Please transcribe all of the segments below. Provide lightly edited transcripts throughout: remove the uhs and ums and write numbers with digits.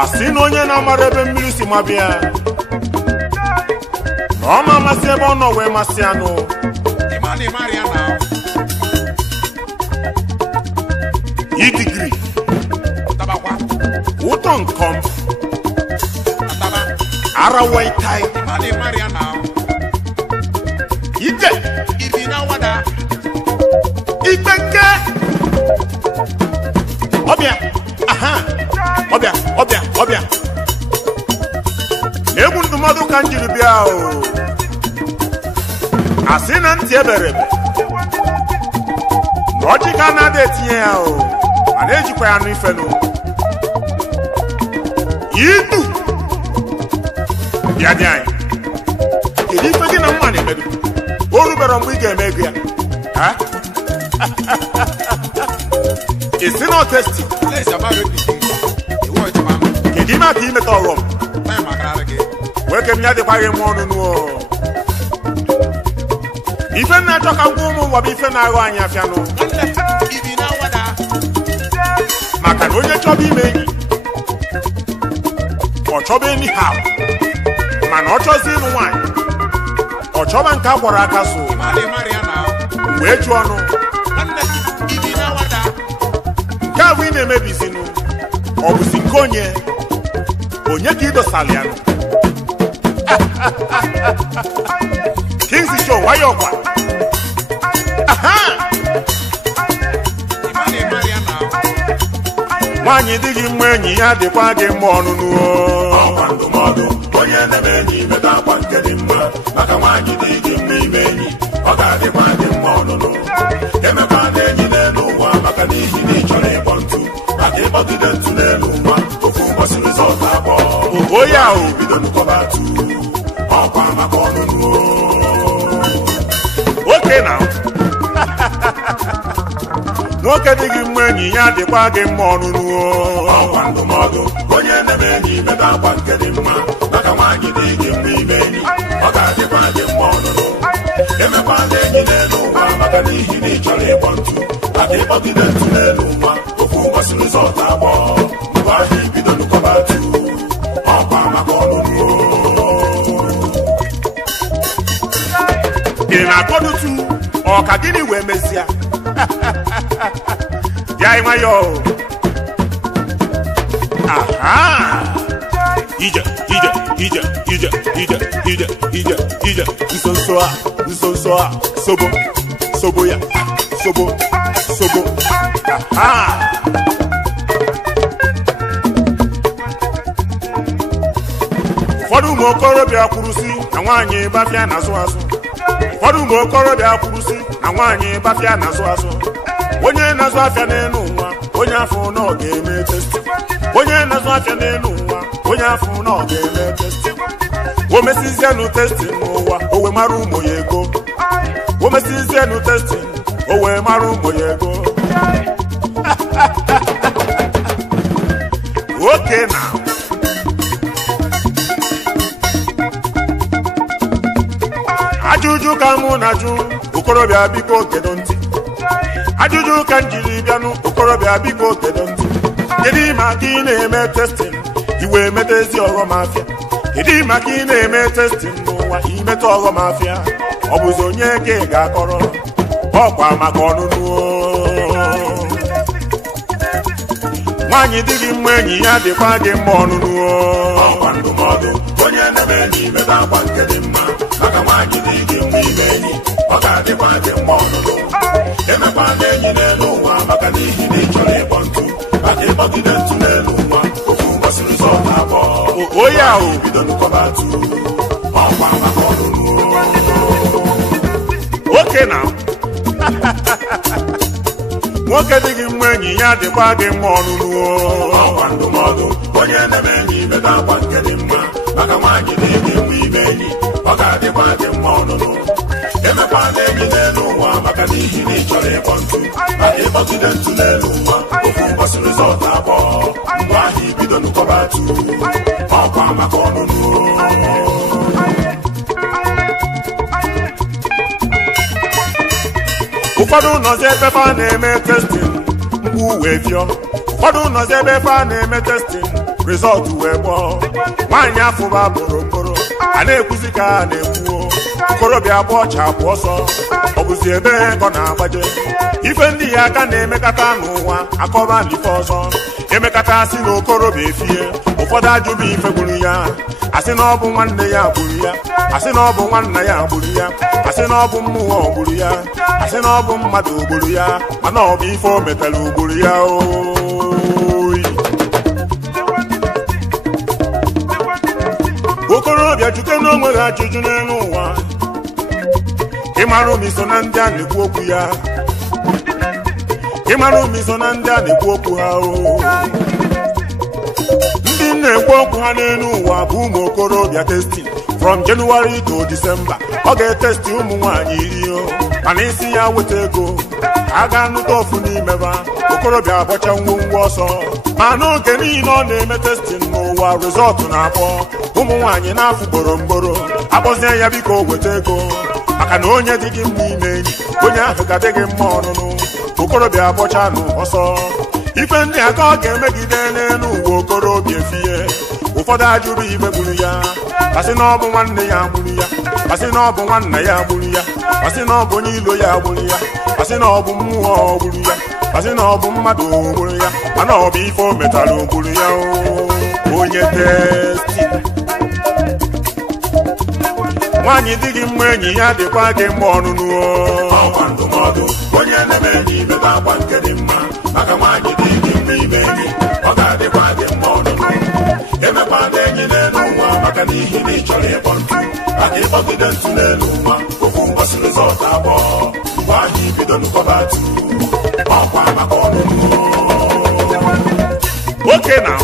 asị na onye na-amara ebe mmiri si mabịa na ọ ma amasị ebe ọ nọ wee masị anụ idigiri ụtọ nkom ara waitai ike ikpeke ọbịa ọbịa egwu ndụmọdụ ka m jiri bịa o asị na ntị ebere ebe na ọjị ka na-ada etinye ya o mana ejikwa ya anụ ifenu idu bịa dị anyị kedu ife gị na mma na-emedu o rubere mgbe ị ga-eme ego ya ha isi na otesti kedu ime aka imeta ọghọm nwoke m ya dịkwaghị m ọnụ n'ụọ ife na-achọ ka ngwa ụmụ ụwa bụ ife na-aghọ anyị afịanụ maka na onye chọba ime enyi ọ chọba enyi ha mana ọ chọzi ịlụ nwaanyị ọ chọba nke a gwọrọ aka so wee jụọ ọnụ nke a bụ ị na-emebizinụ ọ bụzi nke onye ka idosala ya nụ King's Show nwayọ ọkwa nwaanyị dị gị mma enyi ya dịkwa gị mma ọnụnụ ọkwa ndụmọdụ onye na-eme enyi meta akwa nke dị mma maka nwaanyị dị gị mma ime enyi ọ ga-adịkwa gị mma ọnụnụ emekwa na enyi n'elu ụwa maka n'ihi na ị chọrọ ịkpọ ntụ maka ịkpọgide ntụ n'elu ụwa ofu ụbọchị rizọt abụọ oya o bido nkọba atụ ọkwa maka ọnụnụ oke na nwoke dị gị mma enyi ya dịkwa gị mma ọnụnụ ọkwa ndụmọdụ onye na-eme enyi meta akwa nke dị mma maka nwaanyị dị gị mma ime enyi ọ ga-adịkwa gị mma ọnụnụ emekwala enyi n'elu ụwa maka n'ihi na ị chọrọ ịkpọ ntụ maka ịkpọgide ntụ n'elu ụwa ofu ụbọchị rizọt abụọ mgbe ahụ ibido nkọba atụ ọkwa maka ọnụnụ ị na-akọdutu ọka gịnị wee mezie ya nwayọ aha ije nsonso a sobo ya sobo aha ụfọdụ ụmụ okorobịa kwurusi na nwaanyị bafịa na-azụ azụ ụfọdụ ụmụ okorobịa kwurusi na nwaanyị bafịa na-azụ azụ onye na-azụ afịa n'elu ụwa onye afọ na ọ ga-eme testi onye na-azụ afịa n'elu ụwa onye afọ na ọ ga-eme testi o mesizienụ testi n'ụwa o wee mara ụmụ ya ego o mesizienụ testi o wee mara ụmụ ya ego oke na ajụjụ ka mụ na-ajụ okorobịa biko kedo ntị ajụjụ ka m jiri bịanụ okorobịa biko kedo ntị kedu maka ị na-eme testin iwe emeta ezi ọghọm afịa kedu maka ị na-eme testin n'ụwa imeta ọghọm afịa ọ bụzi onye ka ị ga-akọrọ ọkwa maka ọnụnụ nwaanyị dị gị mma enyi ya dịkwa gị mma ọnụnụ ọkwa ndụmọdụ onye na-eme enyi meta akwa nke dị mma maka nwaanyị dị gị mma ime enyi ọ ga-adịkwa gị mma ọnụnụ emekwala enyi n'elu ụwa maka n'ihi na ị chọrọ ịkpọ ntụ maka ịkpọgide ntụ n'elu ụwa ofu ụbọchị rizọt abụọ oya o bido nkọba atụ ọkwa maka ọnụnụ oke na nwoke dị gị mma enyi ya dịkwa gị mma ọnụnụ ọkwa ndụmọdụ onye na-eme enyi meta akwa nke dị mma maka nwaanyị dị gị mma ime enyi ọ ga-adịkwa gị mma ọnụnụ emekwala enyi n'elu ụwa maka n'ihi na ị chọrọ ịkpọ ntụ maka ịkpọgide ntụ n'elu ụwa ofu ụbọchị rizọt abụọ mgbe ahụ ibido nkọba atụ ọkwa maka ọnụnụ ụfọdụ nọzi ebe fa na-eme testin mgbu wee fịọ ụfọdụ nọzi ebe fa na-eme testin rizọtụ wee gbọọ nwaanyị afụba boromboro a na-ekwuzi ka a na-ekwuo okorobịa gba ọcha bụ ọsọ ọ bụzi ebe ego na-agbaje ife ndị ya aka na-emekata n'ụwa akọba n'ife ọzọ emekata asị na okorobịa efie ụfọdụ ajụbụ ife gburu ya asị na ọ bụ nwanne ya gburu ya asị na ọ bụ nwanna ya gburu ya asị na ọ bụ mmụọ gburu ya asị na ọ bụ mmadụ gburu ya mana ọ bụ ife o metara gburu ya oyi okorobịa jute n'onwe ha ajụjụ n'elu ụwa ịmara omiso na ndị a na-ekwu okwu ya ịmara omiso na ndị a na-ekwu okwu ha ndị na-ekwu okwu ha n'elu ụwa bụ ụmụ okorobịa testi from January to December ọ ga-etesti ụmụ nwaanyị 10 mana isi ya weta ego a ga-anụta ofu n'imeba okorobịa abọcha ngwongwo ọsọ ma n'oge niile ọ na-eme testin n'ụwa rizọtụ na-akpọ ụmụ nwaanyị na-afụ boromboro akpọzie ya biko weta ego maka na onye dị gị mma ime enyi onye ahụ ga-adị gị mma ọnụnụ okorobịa abọcha nụ ọsọ ife ndị aka ọ ga-emegide n'elu ụwa okorobịa efie ụfọdụ ajụrụ ibe gburu ya asị na ọ bụ nwanne ya gburu ya asị na ọ bụ nwanna ya gburu ya asị na ọ bụ onye ilo ya gburu ya asị na ọ bụ mmụọ gburu ya asị na ọ bụ mmadụ gburu ya mana ọ bụ ife o metara gburu ya onye testi nwaanyị dị gị mma enyi ya dịkwa gị mma ọnụnụ ọkwa ndụmọdụ onye na-eme enyi meta akwa nke dị mma maka nwaanyị dị gị mma ime enyi ọ ga-adịkwa gị mma ọnụnụ emekwana enyi n'elu ụwa maka n'ihi na ị chọrọ ịkpọ ntu maka ịkpọgide ntu n'elu ụwa ofu mbọsị rizọt abụọ mgbe ahụ ibido nkọbatu ọkwa maka ọnụnụ nwoke na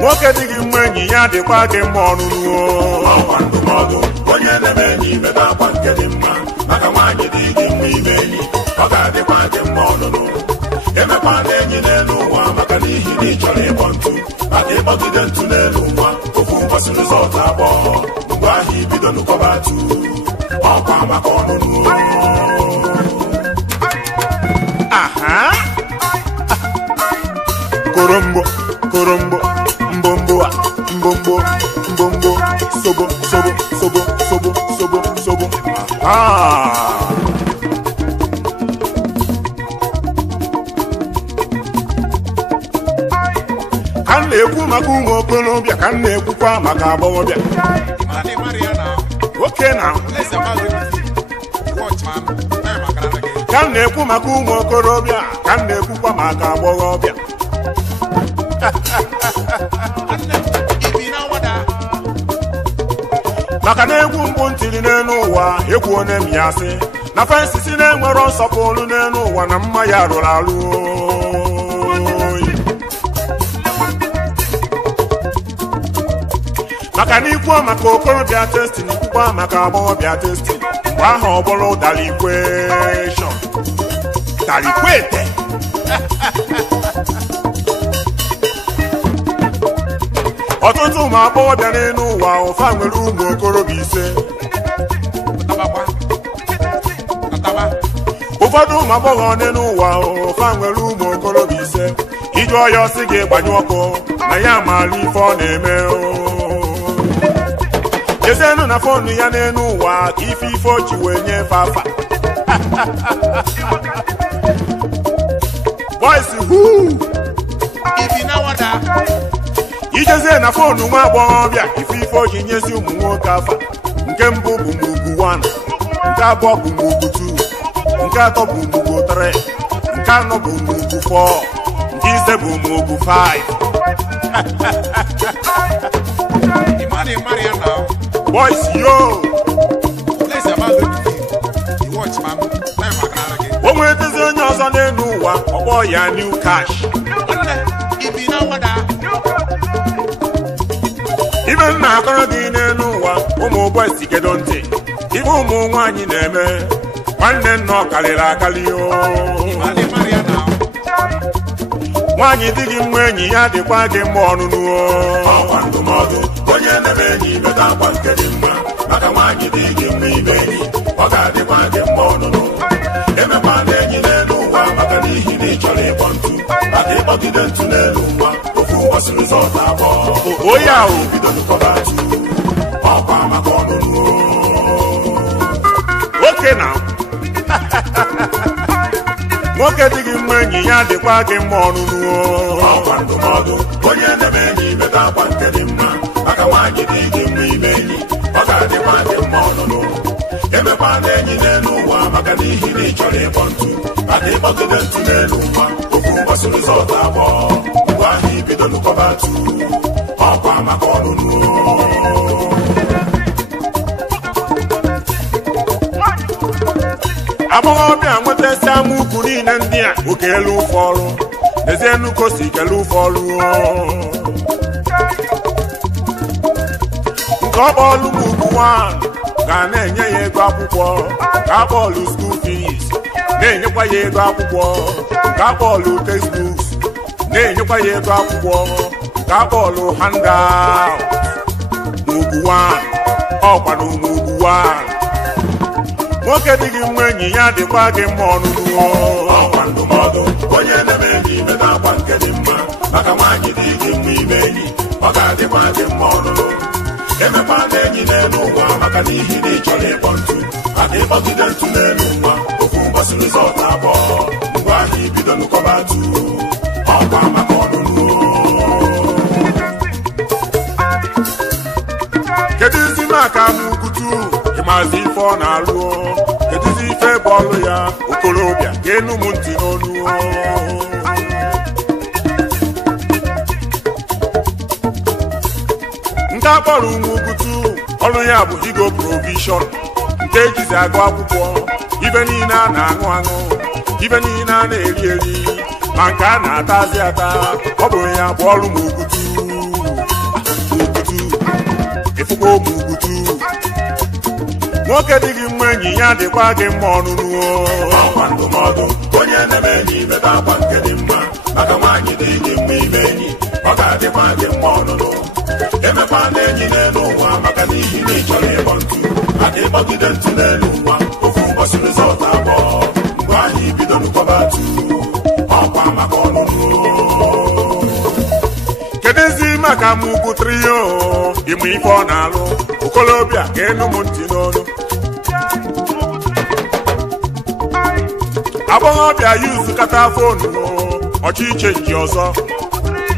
nwoke dị gị mma enyi ya dịkwa gị mma ọnụnụ ọkwa ndụmọdụ onye na-eme enyi mebe akwa nke dị mma maka nwaanyị dị gị mma ime enyi ọ ga-adịkwa gị mma ọnụnụ emekwana enyi n'elu ụwa maka n'ihi na ị chọrọ ịkpọ ntu maka ịkpọgide ntu n'elu ụwa ofu ụbọchị rizọt abụọ mgbe ahụ ibido nkọbatu ọkwa maka ọnụnụ korombo korombo mbombo a mbombo mbombo sobo sobo sobo sobo sobo sobo ka m na-ekwu maka ụmụ okorobịa ka m na-ekwukwa maka agbọghọbịa nwoke na ka m na-ekwu maka ụmụ okorobịa ka m na-ekwukwa maka agbọghọbịa maka na egwu mgbu ntiri n'elu ụwa egwu onye m ya sị na fensisi na-enwero nsọpụrụ n'elu ụwa na mma ya rụrụ arụ maka na ikwuo maka okorobịa testin ikwukwa maka agbọghọbịa testin mgbe ahụ ọ bụrụ dalikweshọn dalikwete ọtụtụ ụmụ agbọghọbịa n'elu ụwa ụfa nwere ụmụ okorobịa 5 ụfọdụ ụmụ agbọghọ n'elu ụwa ụfa nwere ụmụ okorobịa 5 iji ọya ọsị ga-egbanye ọkụ na ya maara ife ọ na-eme jezienụ na fonu ya n'elu ụwa ka ife o ji wee nyefe afa boys ijezie na fonu nwa agbọghọbịa ife o ji nyezi ụmụ nwoke afa nke mbụ bụ mugwu 1 nke abụọ bụ mugwu 2 nke atọ bụ mugwu 3 nke anọ bụ mugwu 4 nke ise bụ mugwu 5 boys yo o nwetezi onye ọzọ n'elu ụwa ọkpọ ya new cash ibe m na-akọrọ gị n'elu ụwa ụmụ boys gedo ntị ibe ụmụ nwaanyị na-eme nwanne nna ọ karịrị akarị nwaanyị dị gị mma enyi ya dịkwa gị mma ọnụnụ ọkwa ndụmọdụ onye na-eme enyi meta akwa nke dị mma maka nwaanyị dị gị mma ime enyi ọ ga-adịkwa gị mma ịkpọgide ntụ n'elu nwa ofu ụbọchị rizọt abụọ oya ahụ bido nkọba atu ọkwa maka ọnụnụ nwoke na nwoke dị gị mma enyi ya dịkwa gị mma ọnụnụ ọkwa ndụmọdụ onye na-eme enyi meta akwa nke dị mma maka nwaanyị dị gị mma ime enyi ọ ga-adịkwa gị mma ọnụnụ emekwa na enyi n'elu ụwa maka n'ihi na ị chọrọ ịkpọ ntụ maka ịkpọgide ntụ n'elu ụwa ofu ụbọchị rizọt abụọ mgbe ahụ ibido nkọba atu ọkwa maka ọnụnụ agbọghọbịa nwetasị ama ukwu niile ndị a okelu ụfọ ọrụ n'ezie nnukwu si kele ụfọ ọrụ nke ọ kpọọlụ m ugwu nwaanyị ga na-enye ya ego akwụkwọ ka akpọọlụ school fees na-enyekwa ya ego akwụkwọ ka akpọọlụ textbooks na-enyekwa ya ego akwụkwọ ka akpọọlụ handout ugwu nwaanyị ọkwa na ugwu nwaanyị nwoke dị gị mma enyi ya dịkwa gị mma ọnụnụ ọkwa ndụmọdụ onye na-eme enyi meta akwa nke dị mma maka nwaanyị dị gị mma ime enyi ọ ga-adịkwa gị mma ọnụnụ emekwa na enyi n'elu ụwa maka n'ihi na ị chọrọ ịkpọ ntụ maka ịkpọgide ntụ n'elu ụwa ofu ụbọchị rizọt abụọ mgbe ahụ ibido nkọba atu ọkwa maka ọnụnụ kedụzi maka amụkutu ịmazi ife ọ na-alụ kedụzi ife bọọlụ ya okorobịa ka enu m ntị n'onu nke akpọrọ umukutu ọrụ ya bụ igo provishọn nke ejizi agụ akwụkwọ ife niile a na-aṅụ aṅụ ife niile a na-eri eri ma nke a na-atazi ata ọ bụ ya bụ ọrụ m ukutu ịfụkwa ụmụ ugutu nwoke dị gị mma enyi ya dịkwa gị mma ọnụnụ ọkwa ndụmọdụ onye na-eme enyi meta akwa nke dị mma maka nwaanyị dị gị mma ime enyi ọ ga-adịkwa gị mma ọnụnụ emekwa na enyi n'elu ụwa maka n'ihi na ị chọrọ ịkpọ ntụ maka ịkpọgide ntụ n'elu ụwa ofu ụbọchị rizọt abụọ mgbe ahụ ibido nkọba atu ọkwa maka ọnụnụ kedụzi maka m ugwu trio ịmụ ife ọ na-alụ okolobịa ka enu m ntị n'onu agbọghọbịa yuzu kata fonu ọchịche nji ọzọ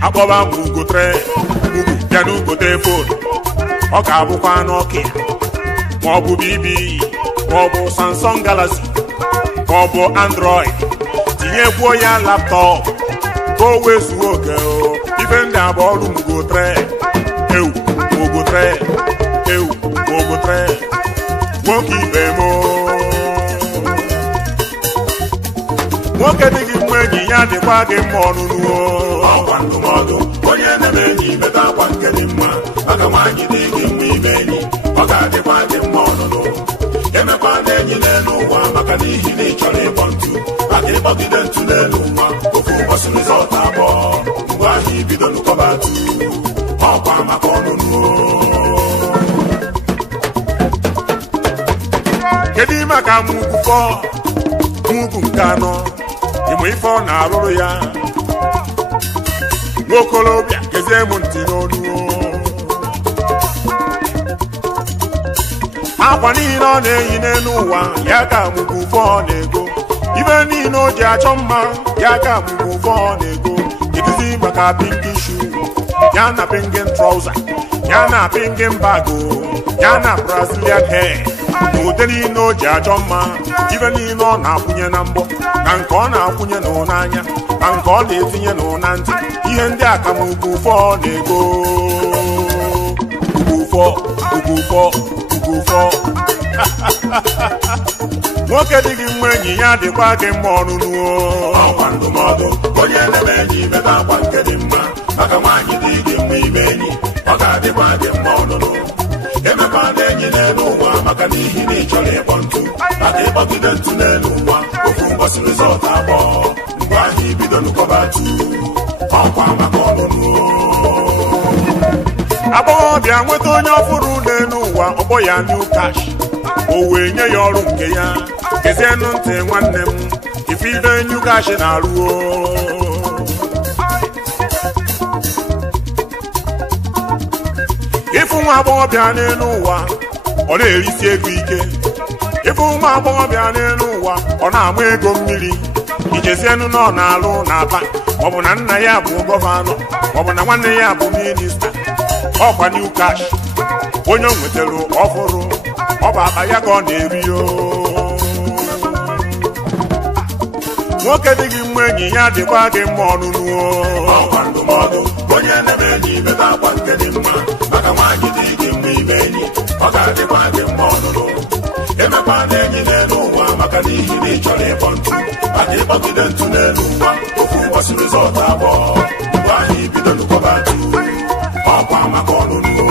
akpọba m ugwu tre ugwu bịa n'ugote fonu ọ ga-abụkwa n'ọkịa maọbụ bibi maọbụ Samsung Galaxy maọbụ Android tinyekwuo ya laptọpụ ka o wee zuo oke ife ndị abụ ọrụ mugotre ewu mogotre ewu mogotre nwoke ibe m nwoke dị gị mma enyi ya dịkwa gị mma ọnụnụ ọkwa ndụmọdụ onye na-eme enyi meta akwa nke dị mma maka nwaanyị dị gị mma ime enyi ọ ga-adịkwa gị mma ọnụnụ emekwa na enyi n'elu ụwa maka n'ihi na ị chọrọ ịkpọ ntụ maka ịkpọgide ntụ n'elu ụwa ofu ụbọchị rizọt abụọ mgbe ahụ ibido nkọba atu ọkwa maka ọnụnụ kedu maka mugwufọ mugwu nke anọ ịmụ ife ọ na-arụrụ ya nwokolobịa gezie m ntị n'onu akwa niile ọ na-eyi n'elu ụwa ya ka mugwufọ na-ego ibe niile o ji achọ mma ya ka mugwufọ na-ego kedụzi maka pinkin shu ya na pinkin trauza ya na pinkin bago ya na Brazilian hair na ụdị niile o ji achọ mma ibe niile ọ na-akwụnye na mbọ na nke ọ na-akwụnye n'anya na nke ọ na-etinye na ntị ihe ndị a ka mugwufọ na-ego ugwufọ nwoke dị gị mma enyi ya dịkwa gị mma ọnụnụ ọkwa ndụmọdụ onye na-eme enyi meta akwa nke dị mma maka nwaanyị dị gị mma ime enyi ọ ga-adịkwa gị mma ọnụnụ emekwa na enyi n'elu ụwa maka n'ihi na ị chọrọ ịkpọ ntụ maka ịkpọgide ntụ n'elu ụwa ofu ụbọchị rizọt abụọ mgbe ahụ ibido nkọba atu ọkwa maka ọnụnụ agbọghọbịa nweta onye ọfụrụ n'elu ụwa ọkpọ ya new cash o wee nye ya ọrụ nke ya gezienụ ntị nwanne m ife new cash na-arụo ịfụ nwa agbọghọbịa n'elu ụwa ọ na-erisi ego ike, ịfụ nwa agbọghọbịa n'elu ụwa ọ na-ama ego mmiri, ijezienu na ọ na-alụ n'aba, maọbụ na nna ya bụ gọvanọ, maọbụ na nwanne ya bụ minista, ọkwa new cash onye o nwetara ọfụrụ, ọ bụ akpa ya ka ọ na-eri o. nwoke dị gị mma enyi ya dịkwa gị mma ọnụnụ ọkwa ndụmọdụ onye na-eme enyi mebe akwa nke dị mma, maka nwaanyị dị gị mma ime enyi ọ ga-adịkwa gị mma ọnụnụ. emekwa na enyi n'elu ụwa maka n'ihi na ị chọrọ ịkpọ ntụ, maka ịkpọgide ntụ n'elu ụwa ofu ụbọchị rizọt abụọ mgbe ahụ ibido nụkọba ntụ, ọkwa maka ọnụnụ.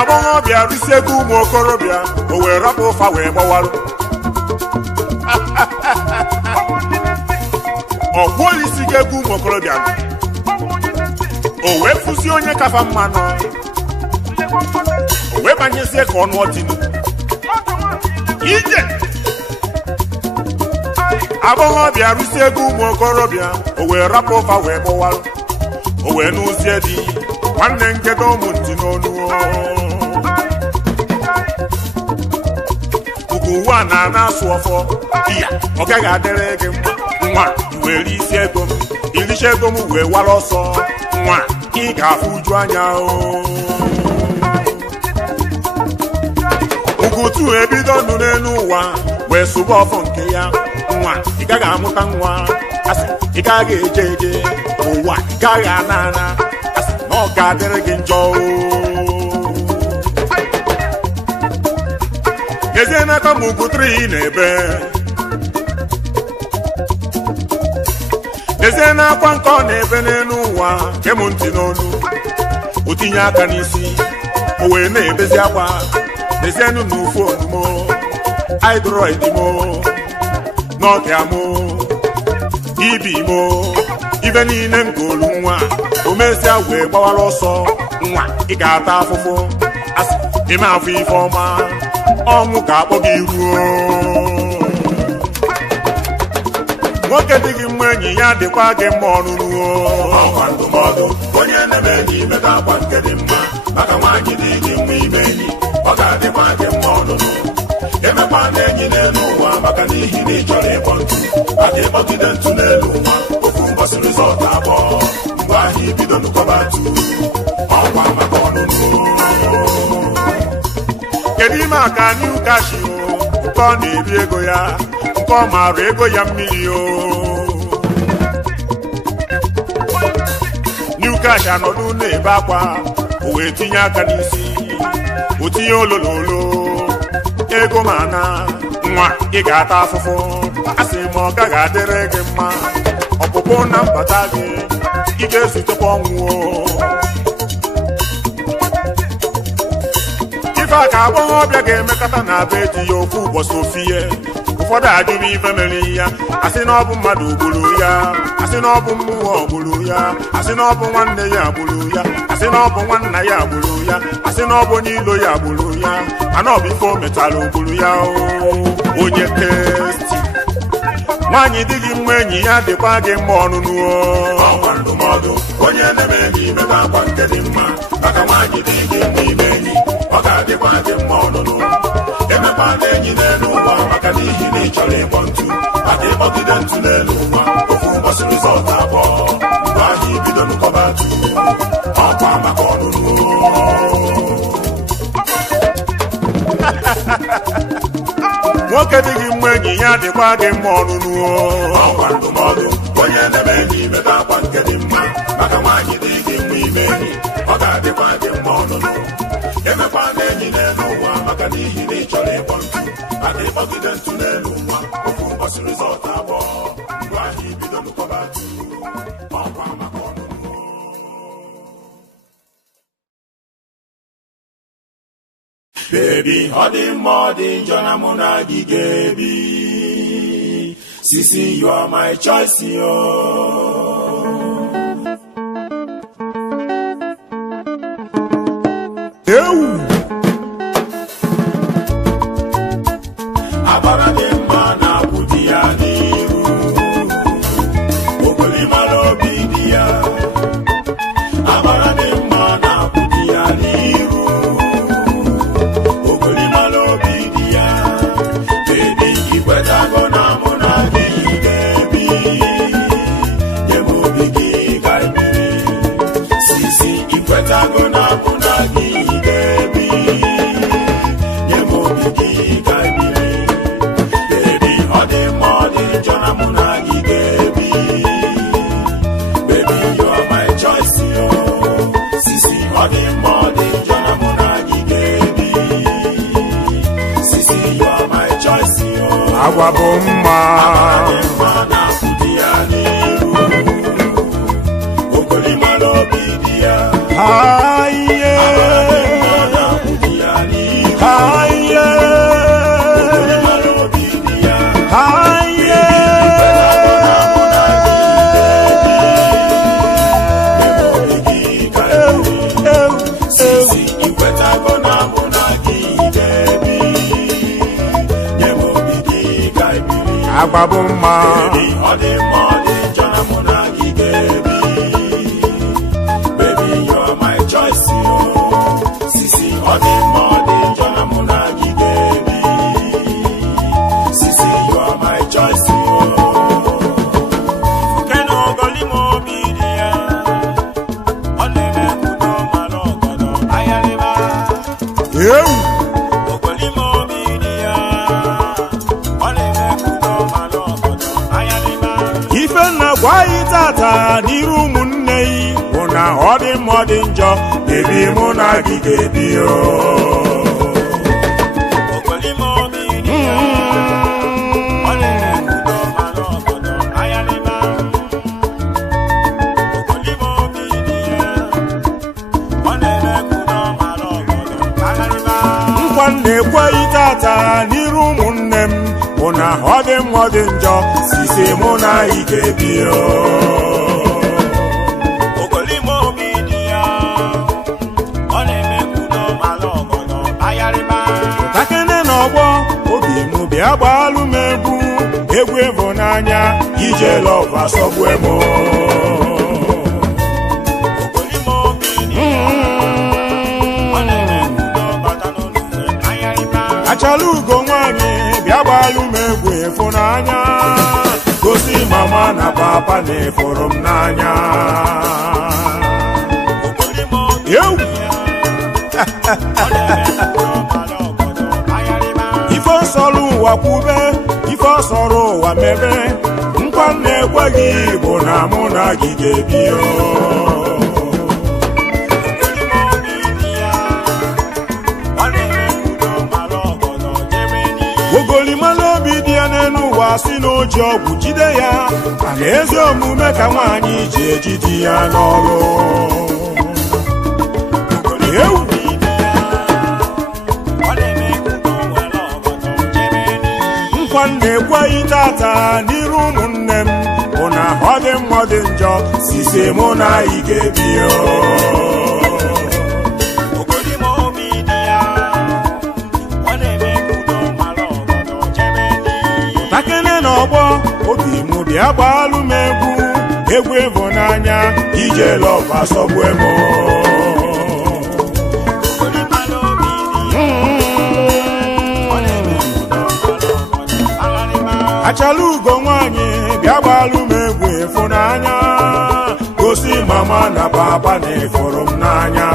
agbọghọbịa risi ego ụmụ okorobịa o wee rapụ ụfa wee gbawarụ, ọ kwuo isi gị ego ụmụ okorobịa o wee fụzie onye kafa mmanụ, o wee banyezie ka ọnụ ọtịnụ ije. agbọghọbịa rụsi ego ụmụ okorobịa o wee rapụ ụfa wee gbawarụ, o wee n'ụzie dị nwanne nkedo ụmụ ntị n'onu uwe a na-asụ ọfọ iya ọ gaghị adịrị gị mma nwa iwere isi ego m iricha ego m wee wara ọsọ nwa ị ga-afụ uju anya ugotu ebido ndụ n'elu ụwa wee sụba ọfọ nke ya nwa ị gaghị amụta nwa asị ị gaghị eje eje ụwa ị gaghị ana ana asị na ọ ga-adịrị gị njọ ezie n'aka m ugutri na-ebe ezie n'akwa nke ọ na-ebe n'elu ụwa kem ntị n'olu o tinye aka n'isi o wee na-ebezi akwa ezienụ n'ufu onumo hydroid mo n'ọkịa mo ibi mo ibe niile ngolu nwa o mesịa wee gbawara ọsọ nwa ị ga-ata afụfụ asị ime afọ ife ọma ọnwụ ga-akpọ gị ruo. nwoke dị gị mma enyi ya dịkwa gị mma ọnụnụ ọkwa ndụmọdụ onye na-eme enyi mebe akwa nke dị mma, maka nwaanyị dị gị mma ime enyi ọ ga-adịkwa gị mma ọnụnụ. emekwa na enyi n'elu ụwa maka n'ihi na ị chọrọ ịkpọ ntụ, maka ịkpọgide ntụ n'elu ụwa ofu ụbọchị rizọt abụọ mgbe ahụ ibido nụkọba ntụ, ọkwa maka ọnụnụ. kedu ime aka new cash nke ọ na-eri ego ya nke ọ maara ego ya mmiri new cash anọdụ na-ebe akwa o wee tinye aka n'isi o tinye olololo ego mana nwa ị ga-ata afụfụ asị ma ọ gaghị adịrị gị mma ọpụpụ na mbata gị ị ga-ezutekwa ọnwụ ife a ka agbọghọbịa ga-emekọta na be di ya ofu ụbọchị ofie ụfọdụ ajụrụ ife mere ya asị na ọ bụ mmadụ gburu ya, asị na ọ bụ mmụọ gburu ya, asị na ọ bụ nwanne ya gburu ya, asị na ọ bụ nwanna ya gburu ya, asị na ọ bụ onye ilo ya gburu ya, mana ọ bụ ife o metara ogburu ya onye testi. nwaanyị dị gị mma enyi ya dịkwa gị mma ọnụnụ ọkwa ndụmọdụ onye na-eme enyi mebe akwa nke dị mma, maka nwaanyị dị gị mma ime enyi ọ ga-adịkwa gị mma ọnụnụ. emekwa na enyi n'elu ụwa maka n'ihi na ị chọrọ ịkpọ ntụ, maka ịkpọgide ntụ n'elu ụwa ofu ụbọchị rizọt abụọ mgbe ahụ ibido nụkọba ntụ, ọkwa maka ọnụnụ. nwoke dị gị mma enyi ya dịkwa gị mma ọnụnụ ọkwa ndụmọdụ onye na-eme enyi mebe akwa nke dị mma, maka nwaanyị dị gị mma ime enyi ọ ga-adịkwa gị mma ọnụnụ. emekwa na enyi n'elu ụwa maka n'ihi na ị chọrọ ịkpọ ntụ, maka ịkpọgide ntụ n'elu ụwa ofu ụbọchị rizọt abụọ mgbe ahụ ibido nụkọba ntụ, ọkwa maka ọnụnụ. Baby, ọ dị mma ọ dị njọ na mụ na gị ga-ebi, sisi you are my choice yo. ewu agbara dị mma na-akwụ di ya n'iru, ogolimara obi di ya. agbara dị mma na-akwụ ikwetago na mụ na gị ga-ebi nye m obi gị ka biri baby ọ dị mma ọ dị njọ na mụ na gị ga-ebi baby you are my choice yo sisi ọ dị mma ọ dị njọ na mụ na gị ga-ebi sisi you are my choice yo agwa bụ mma na-apụ di ya n'iru ogolima n'obi di ya haiye na-apụ di ya n'iru haiye ogolima n'obi di ya haiye sisi ikwetago na mụ na gị ga-ebi nye m obi gị ka biri agwa bụ mma baby ọ dị mma ọ dị njọ na mụ na gị ga-ebi baby you are my choice yo sisi ọ dị mma ọ dị njọ na mụ na gị ga-ebi sisi you are my choice yo kena ogolima obi dị ya ọ na-eme kudo mara ọgọdọ ayarịba ewu ogolima obi dị ya ọ na-eme kudo mara ọgọdọ ayarịba ife nna gwa anyị tata n'iru ụmụnne yi bụ na ọ dị mma ọ dị njọ ebi mụ na gị ga-ebi o ogolima obi dị ya ọ na-eme kudo mara ọgọdọ ayarịba ogolima obi dị ya ọ na-eme kudo mara ọgọdọ ayarịba nkwa na-ekweghị tata n'iru ụmụnne m bụ na ọ dị mma ọ dị njọ sisi mụ na gị ga-ebi o ogolima obi dị ya ọ na-eme kudo mara ọgọdọ ayarịba takene n'ọgbọ obi m bịa gbaalụ m egwu ịhụnanya ije lọva sọgbue m ogolima obi dị ya ọ na-eme kudo bata n'olufe ayarịba achala ugo nwanyị bịa gbaalụ m egwu ịfụnanya gosi mama na papa na ịfụrụ m n'anya ogolima obi ewu dị ya ọ na-eme kudo mara ọgọdọ ayarịba ife ọsọrọ ụwa kwube ife ọsọrọ ụwa mebe nkwa m na-ekweghị bụ na mụ na gị ga-ebi o ogolima obi dị ya ọ na-eme kudo mara ọgọdọ jebe n'ihu ogolimala obi dị ya n'elu ụwa si n'oji ọgwụ jide ya mana ezi omume ka nwaanyị ji ejidi ya n'ọrụ ewu obi dị ya ọ na-eme kudo nwere ọgọdọ jebe n'ihu nkwa m na-ekweghị tata n'iru ụmụnne m bụ na ọ dị mma ọ dị njọ sisi mụ na ị ga-ebi o ogolima obi dị ya ọ na-eme kudo mara ọgọdọ jebe n'ihu takene n'ọgbọ obi m bịa gbaalụ m egwu ịhụnanya ije lọva sọgbue m ogolima obi dị ya ọ na-eme kudo mara ọgọdọ ayarịba achala ugo nwanyị bịa gbaalụ m egwu ịfụnanya gosi mama na papa na ịfụrụ m n'anya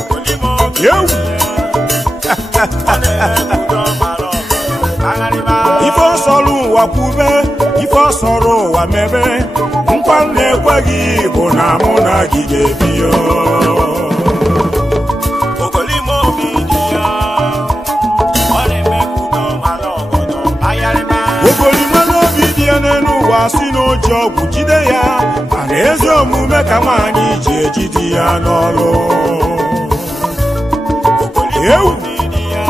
ogolima obi ewu dị ya ọ na-eme kudo mara ọgọdọ ayarịba ife ọsọrọ ụwa kwube ife ọsọrọ ụwa mebe nkwa m na-ekweghị bụ na mụ na gị ga-ebi o ogolima obi dị ya ọ na-eme kudo mara ọgọdọ ayarịba ogolimala obi dị ya n'elu ụwa si n'oji ọgwụ jide ya mana ezi omume ka nwaanyị ji ejidi ya n'ọrụ ogolima ewu obi dị ya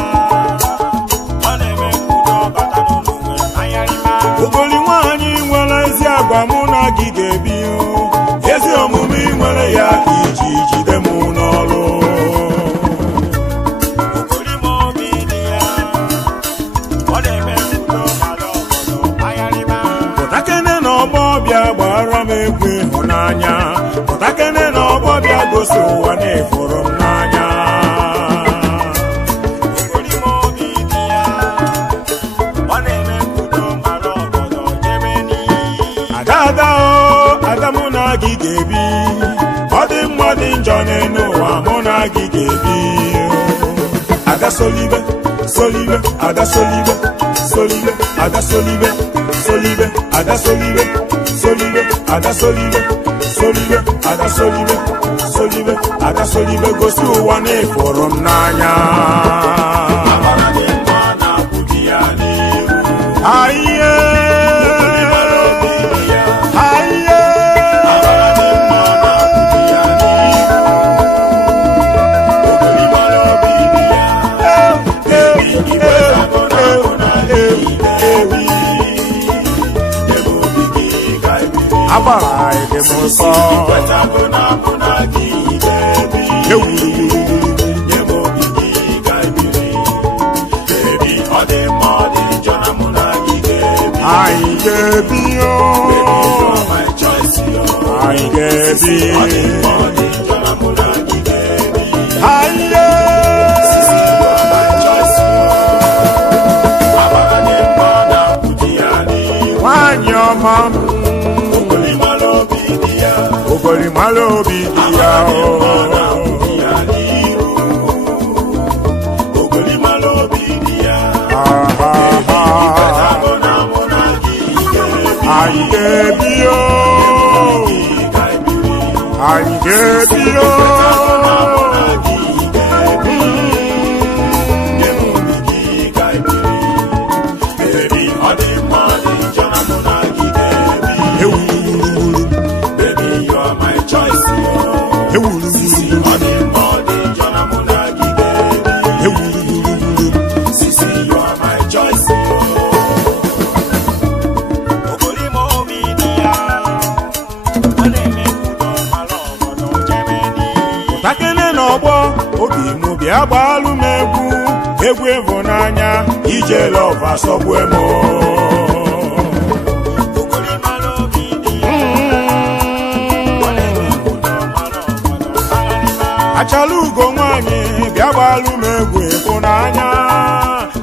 ọ na-eme kudo bata n'olufe ayarịba ogoli nwaanyị nwere ezi agwa mụ na gị ga-ebi o ezi omume ị nwere ya ka iji jide m n'ọrụ ogolima obi dị ya ọ na-eme kudo mara ọgọdọ ayarịba pụtakene n'ọgbọ bịa gbara m egwu ịhụnanya pụtakene n'ọgbọ bịa gosi ụwa na ịfụrụ m n'anya ogolima obi dị ya ọ na-eme kudo mara ọgọdọ jebe n'ihu ada ada o ada mụ na gị ga-ebi ọ gị ga-ebi. Ada solibe solibe ada solibe solibe ada solibe solibe ada solibe solibe ada solibe solibe ada solibe solibe ada solibe gosi ụwa na-efọrọ m n'anya. Aiye abara ege moso I get you, I get Ogoli malo bidia Ogoli malo bidia I get you, I get you. Agbalu megwu egwu ịhụnanya ije lọva sọgbu emo achala ugo nwanyị bịa gbalu megwu ịhụnanya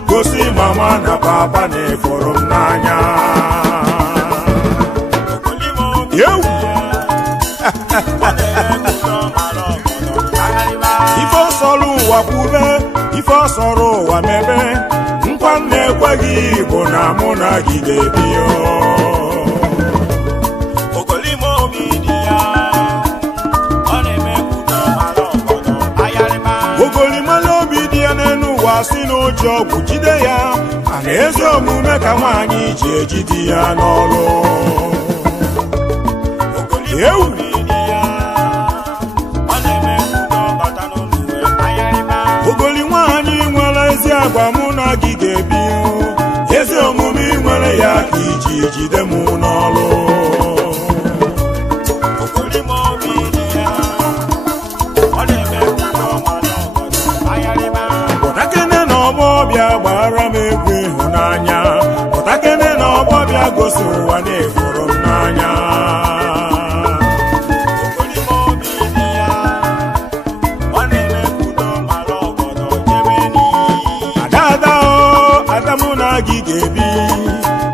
gosi mama na papa na-efọrọ m n'anya yewu ife ọsọrọ ụwa kwube ife ọsọrọ ụwa mebe nkwa m na-ekweghị bụ na mụ na gị ga-ebi ogolimala obi dị ya n'elu ụwa si n'oji ọgwụ jide ya mana ezi omume ka nwaanyị ji ejide ya n'ọrụ ewu ogoli nwaanyị nwere ezi agwa mụ na gị ga-ebi ezi omume nwere ya ka iji jide mụ n'ọrụ pụtakene na ọgbọbịa gbara m egwu ịhụnanya pụtakene na ọgbọbịa gosi ụwa na-efọrọ m n'anya mụ na gị ga-ebi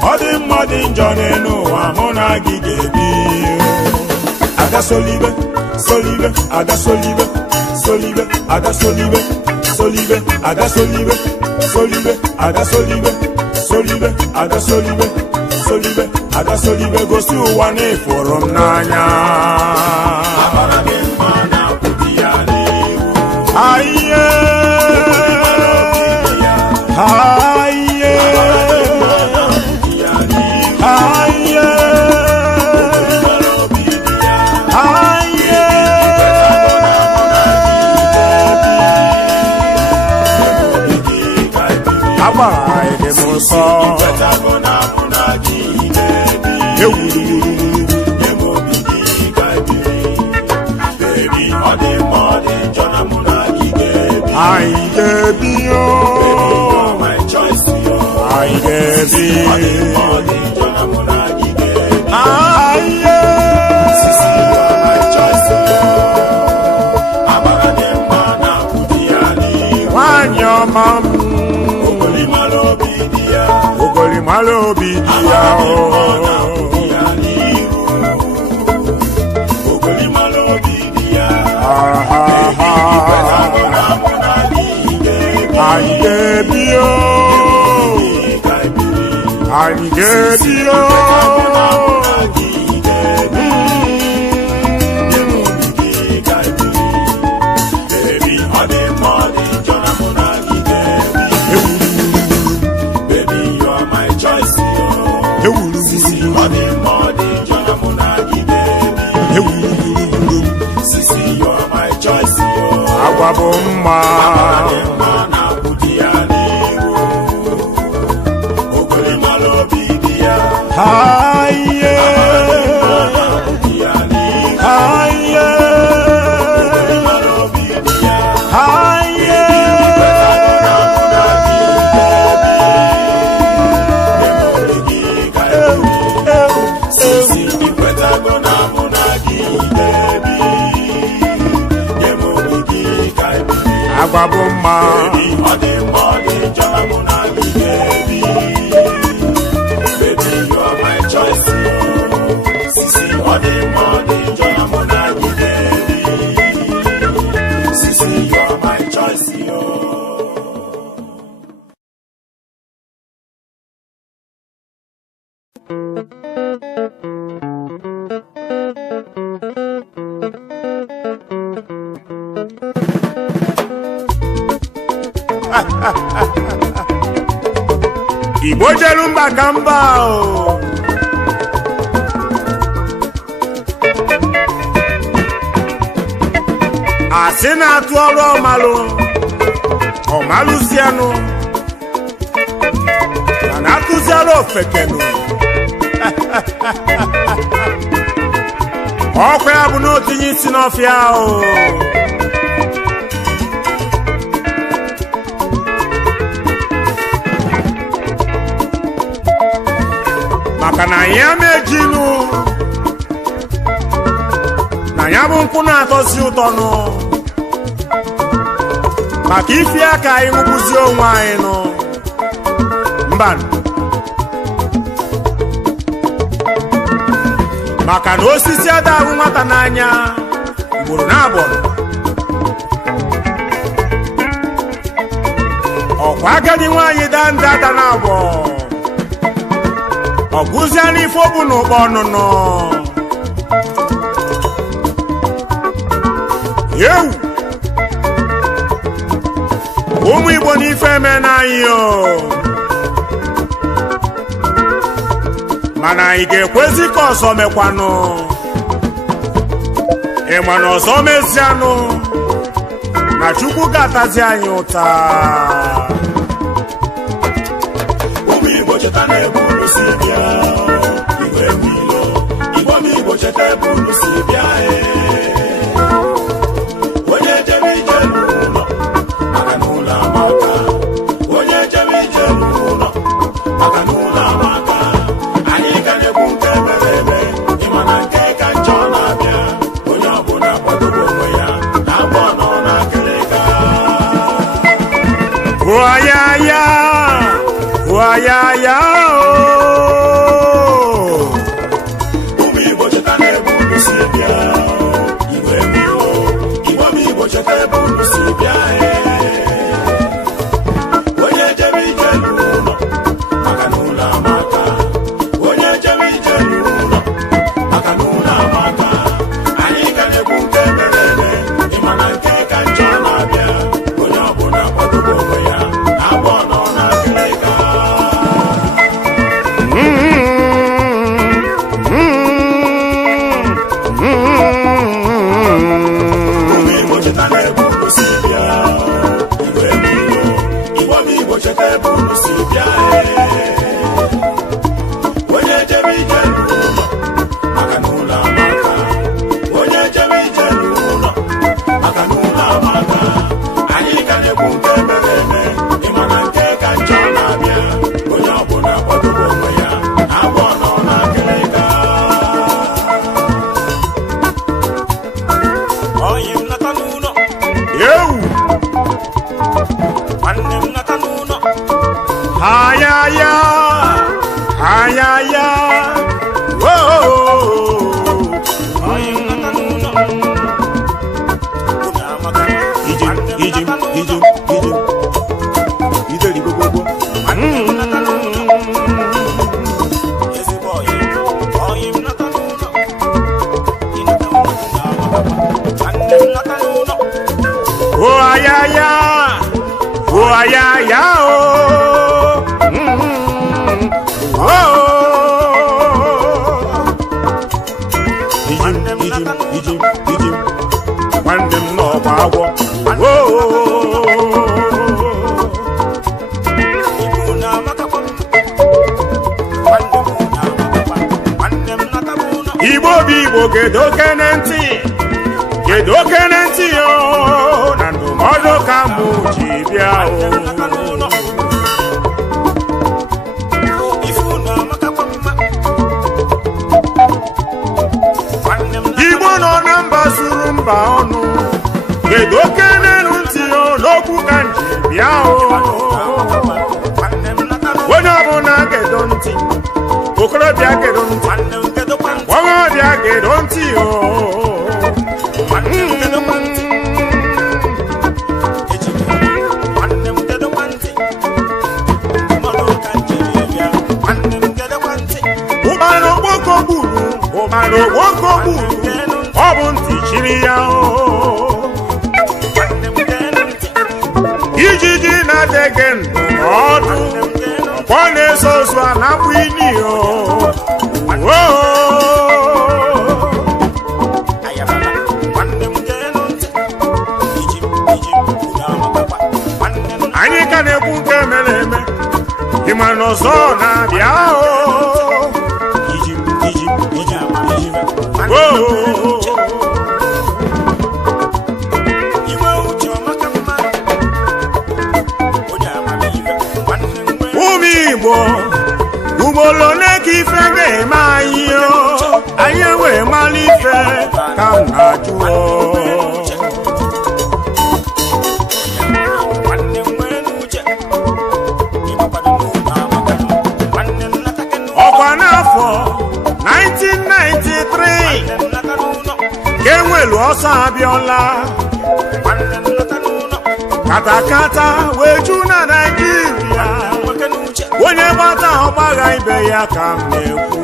ọ dị mma dị njọ n'elu ụwa mụ na gị ga-ebi ada solibe solibe ada solibe solibe ada solibe solibe ada solibe solibe ada solibe solibe ada solibe solibe ada solibe gosi ụwa na-efọrọ m n'anya aiye I get you, my choice. I get you. Ogoli malo bidia ogoli malo bidia anyị ga-ebi o agwa bụ mma agwa bụ mma Igbo jelu mba ka mba o asị na-atụ ọrụ ọmalụzianụ ya na-atụziara ofekenụ ọkwa ya bụ na otinye isi n'ọfịa o maka na ya mejinu na ya bụ nkwụ na-atọzi ụtọ nụ maka ifi aka anyị ṅụkwụzi onwe anyị nụ mba maka na osisi adahụ nwata n'anya ugboro na-abụọ ọkwa agadi nwaanyị daa ndị ada na-abụọ ọgụzia n'ife obu n'ụkpọ ọnụnụ yewu ụmụ Igbo n'ife eme n'anyị o mana anyị ga-ekwezi ka ọzọ mekwanụ ịma na ọzọ mezianụ na Chukwu ga-atazi anyị ụta ụmụ Igbo cheta na-ebu unu si bịa igwe mmilo Igbo m Igbo cheta ebe unu si bịa onye jebe ije n'ụlọ maka n'ụlọ amaka onye jebe ije n'ụlọ maka n'ụlọ amaka anyị ga na-ekwu nke mere eme ịma na nke ka njọ na-abịa onye ọbụla kwadobe onwe ya na agba nọ na akịrịka wayaya ụmụ Igbo cheta na-ebu unu si bịa igwe mmilo Igbo m Igbo cheta ebe unu si bịa onye jebe ije n'ụlọ maka n'ụlọ amaka onye jebe ije n'ụlọ maka n'ụlọ amaka anyị ga na-ekwu nke mere eme ịma na nke ka njọ na-abịa onye ọbụla kwadobe onwe ya agba nọ na akịrịka cheta ebe unu si bịa onye jebe ije n'ụlọ maka n'ụlọ amaka onye jebe ije n'ụlọ maka n'ụlọ amaka anyị ga na-ekwu nke mere eme ịma na nke ka njọ na-abịa onye ọbụla kwadobe onwe ya agba nọ na akịrịka onye m nata n'ụlọ yewu nwanne m nata n'ụlọ ayaya ayaya oh ayaya oh ijim nwanne m n'ọgba agwọ Igbo bụ Igbo kedu okene ntị yo na ndụmọdụ ka mụ ji bịa Igbo nọ na mba zuru mba ọnụ kedu okene ntị yo n'okwu ka m ji bịa onye ọbụla kedu ntị okorobịa kedu ntị ọbịa kedu ntị ụkpana okpoko gburu ọ bụ ntị chiri ya ijiji na-adịghị ndụmọdụ ọ na-eso ozu a na-akpụ ini anyị ka na-ekwu nke mere eme ịma n'ọzọ na-abịa ụmụ Igbo ugboro ole ka ife ga-eme anyị wee mara ife ka m na-ajụ ọkwa n'afọ 1993 ka enwelu ọsọ abịọla katakata wee ju na Naịjirịa onye gbata ọgbagha ibe ya ka m na-ekwu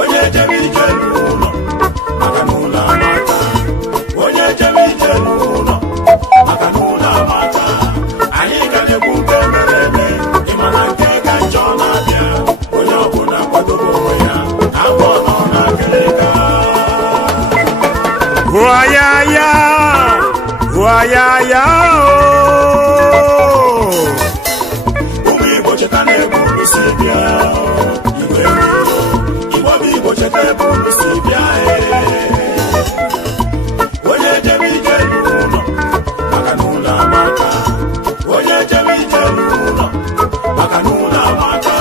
onye jebe ije n'ụlọ maka n'ụlọ amata onye jebe ije n'ụlọ maka n'ụlọ amata anyị ka na-ekwu nke mere eme ịmana nke ka njọ na-abịa onye ọbụla kwadobe onwe ya abụọ nọ na akịrịka ụmụ Igbo cheta na-ebu unu si bịa Igbo cheta ebe unu si bịa onye jebe ije n'ụlọ maka n'ụlọ amaka onye jebe ije n'ụlọ maka n'ụlọ amaka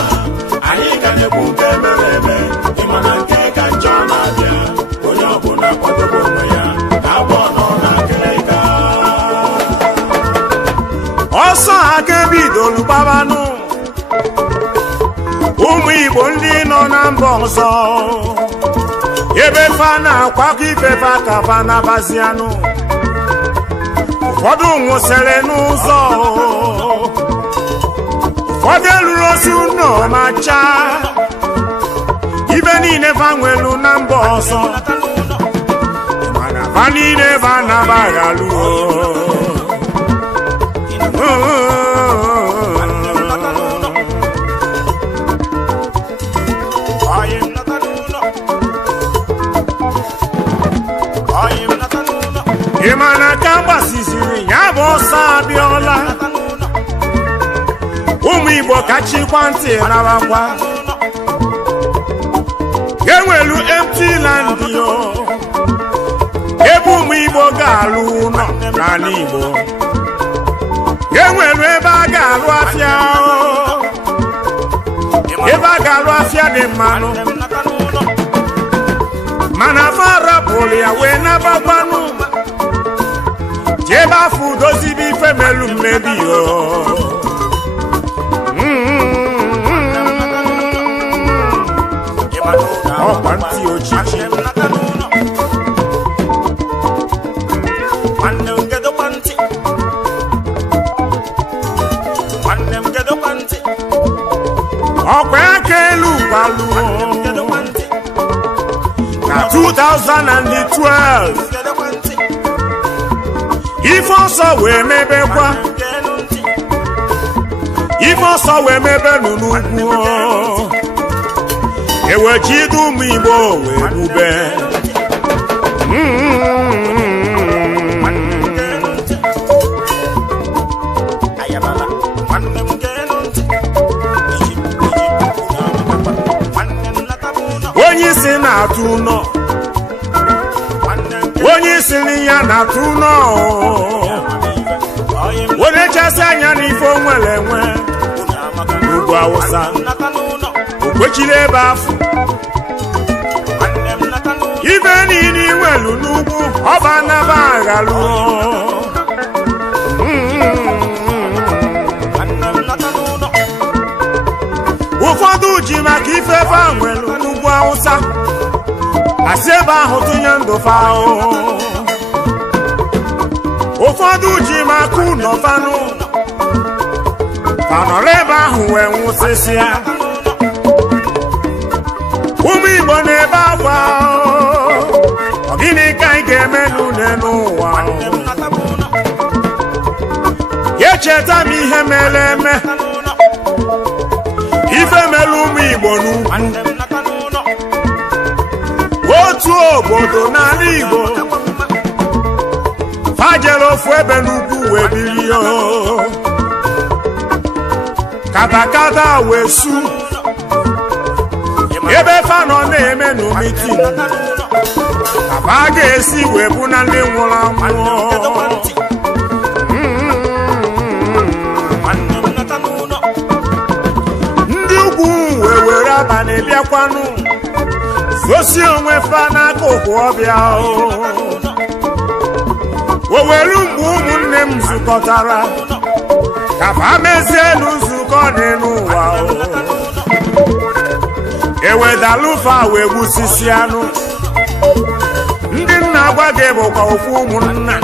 anyị ka na-ekwu nke mere eme ịmana nke ka njọ na-abịa onye ọbụla kwadobe onwe ya ka abụọ nọ na akịrịka ọsọ aka ebidolu gbabanụ ụmụ Igbo ndị nọ na mba ọzọ ebe fa na-akwakọ ifefe ka fa na-abazianụ ụfọdụ nwụsịrị n'ụzọ ụfọdụ eluru osi ụlọ ma chaa ibe niile fa nwelu na mba ọzọ mana fa niile fa na-abaghalụ ịmana ka gbasiziri ya bụ ọsọ abịọla ụmụ Igbo kachikwa ntị nabakwa enwelu empty land yo ebe ụmụ Igbo ga-alụ ụlọ n'ala Igbo enwelu ebe a ga-alụ afịa ebe a ga-alụ afịa dị mmanụ mana fa rapụrụ ya wee nabakwanụ jebe afọ dozibe ife melu mmebi yo ọkwa ntị ochichi 2012 ife ọsọ wee mebekwa ife ọsọ wee mebe n'ugwu ewechidu ụmụ Igbo wee bube onye isi na-atụ ụnọ onye isi ya na-atụ ụnọ onye chasị anya n'ife onwere enwe n'ugwu Awụsa okwechiri ebe afọ ife niile iwelu n'ugwu ọba naba aghalụ ụfọdụ ji maka ife ebe a nwelu n'ugwu Awụsa asị ebe ahụ tụnye ndụ fa ụfọdụ ji maka ụnọ fanụ fanọrọ ebe ahụ wee nwụsịsịa ụmụ Igbo na-ebe akwa ọ gịnị ka anyị ga-eme n'ụwa ya echeta m ihe mere eme ife mere ụmụ Igbo n'ugwu otu obodo n'ala Igbo fajere ofu ebe n'ugwu wee bilie katakata wee su ebe fa nọ na-eme n'omiti aba a ga-esi wee bụ na ndị nwụrụ anwụ ndị ugwu wee were abalị bịakwanụ zosi onwe fa n'akụkụ ọbịa o were mgbe ụmụnne m zukọtara ka fa mezie elu nzukọ n'elu ụwa ewedalụfa wee gbusisi anụ ndị nna gwa gị bụkwa ofu ụmụnna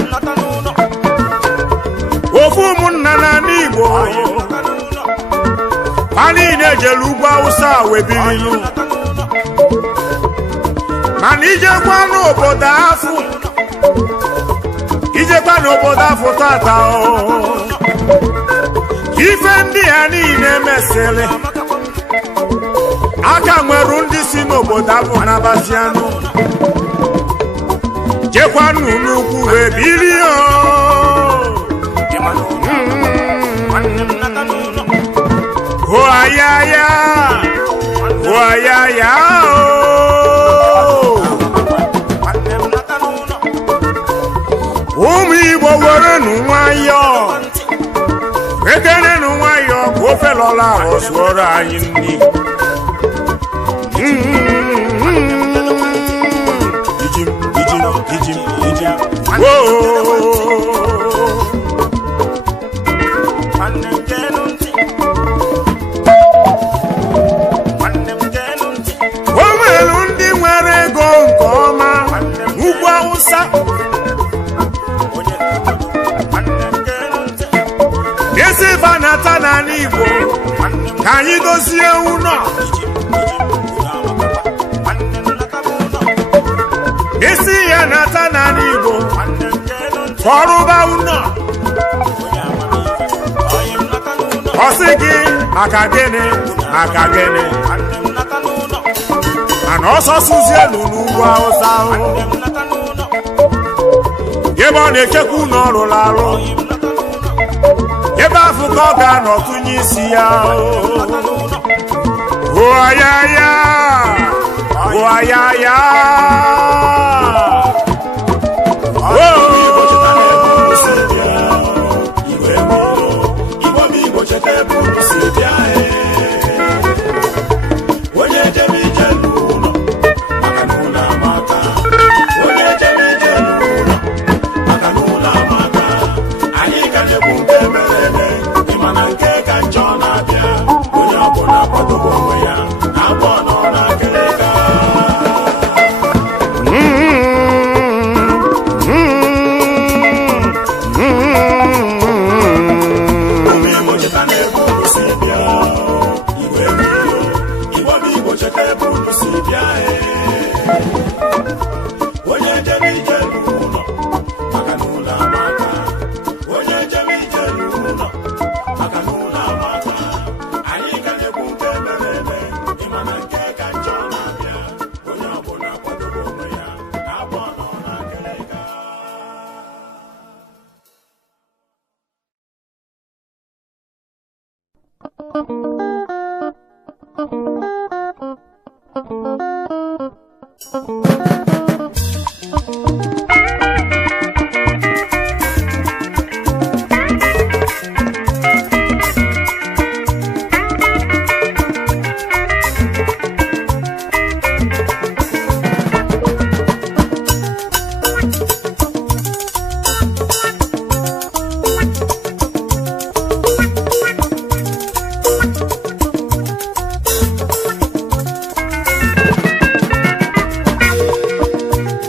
n'ala Igbo ha niile jere ugwu Awụsa wee birilu mana ijekwa n'obodo afọ tata ife ndị ya niile mesịrị aka nwere ndị si n'obodo abụ n'Abazianụ jekwanụ n'ugwu wee bilie hoayaya ụmụ Igbo were nụ nwayọọ ekene nụ nwayọọ ka ofe lọla ahụ sụọrọ anyị nri o nwere ndị nwere ego nke ọma n'ugwu Awụsa esi banata n'ala Igbo ka anyị dozie ụlọ isi ya nata n'ala Igbo kọrụba ụlọ ọsị gị maka gịnị mana ọsọ sụzie n'ugwu Awụsa ebe ọ na-echekwa ụlọ ọrụrụ arụ ebe afọ ka ọ ga-anọ tụnye isi ya hoayaya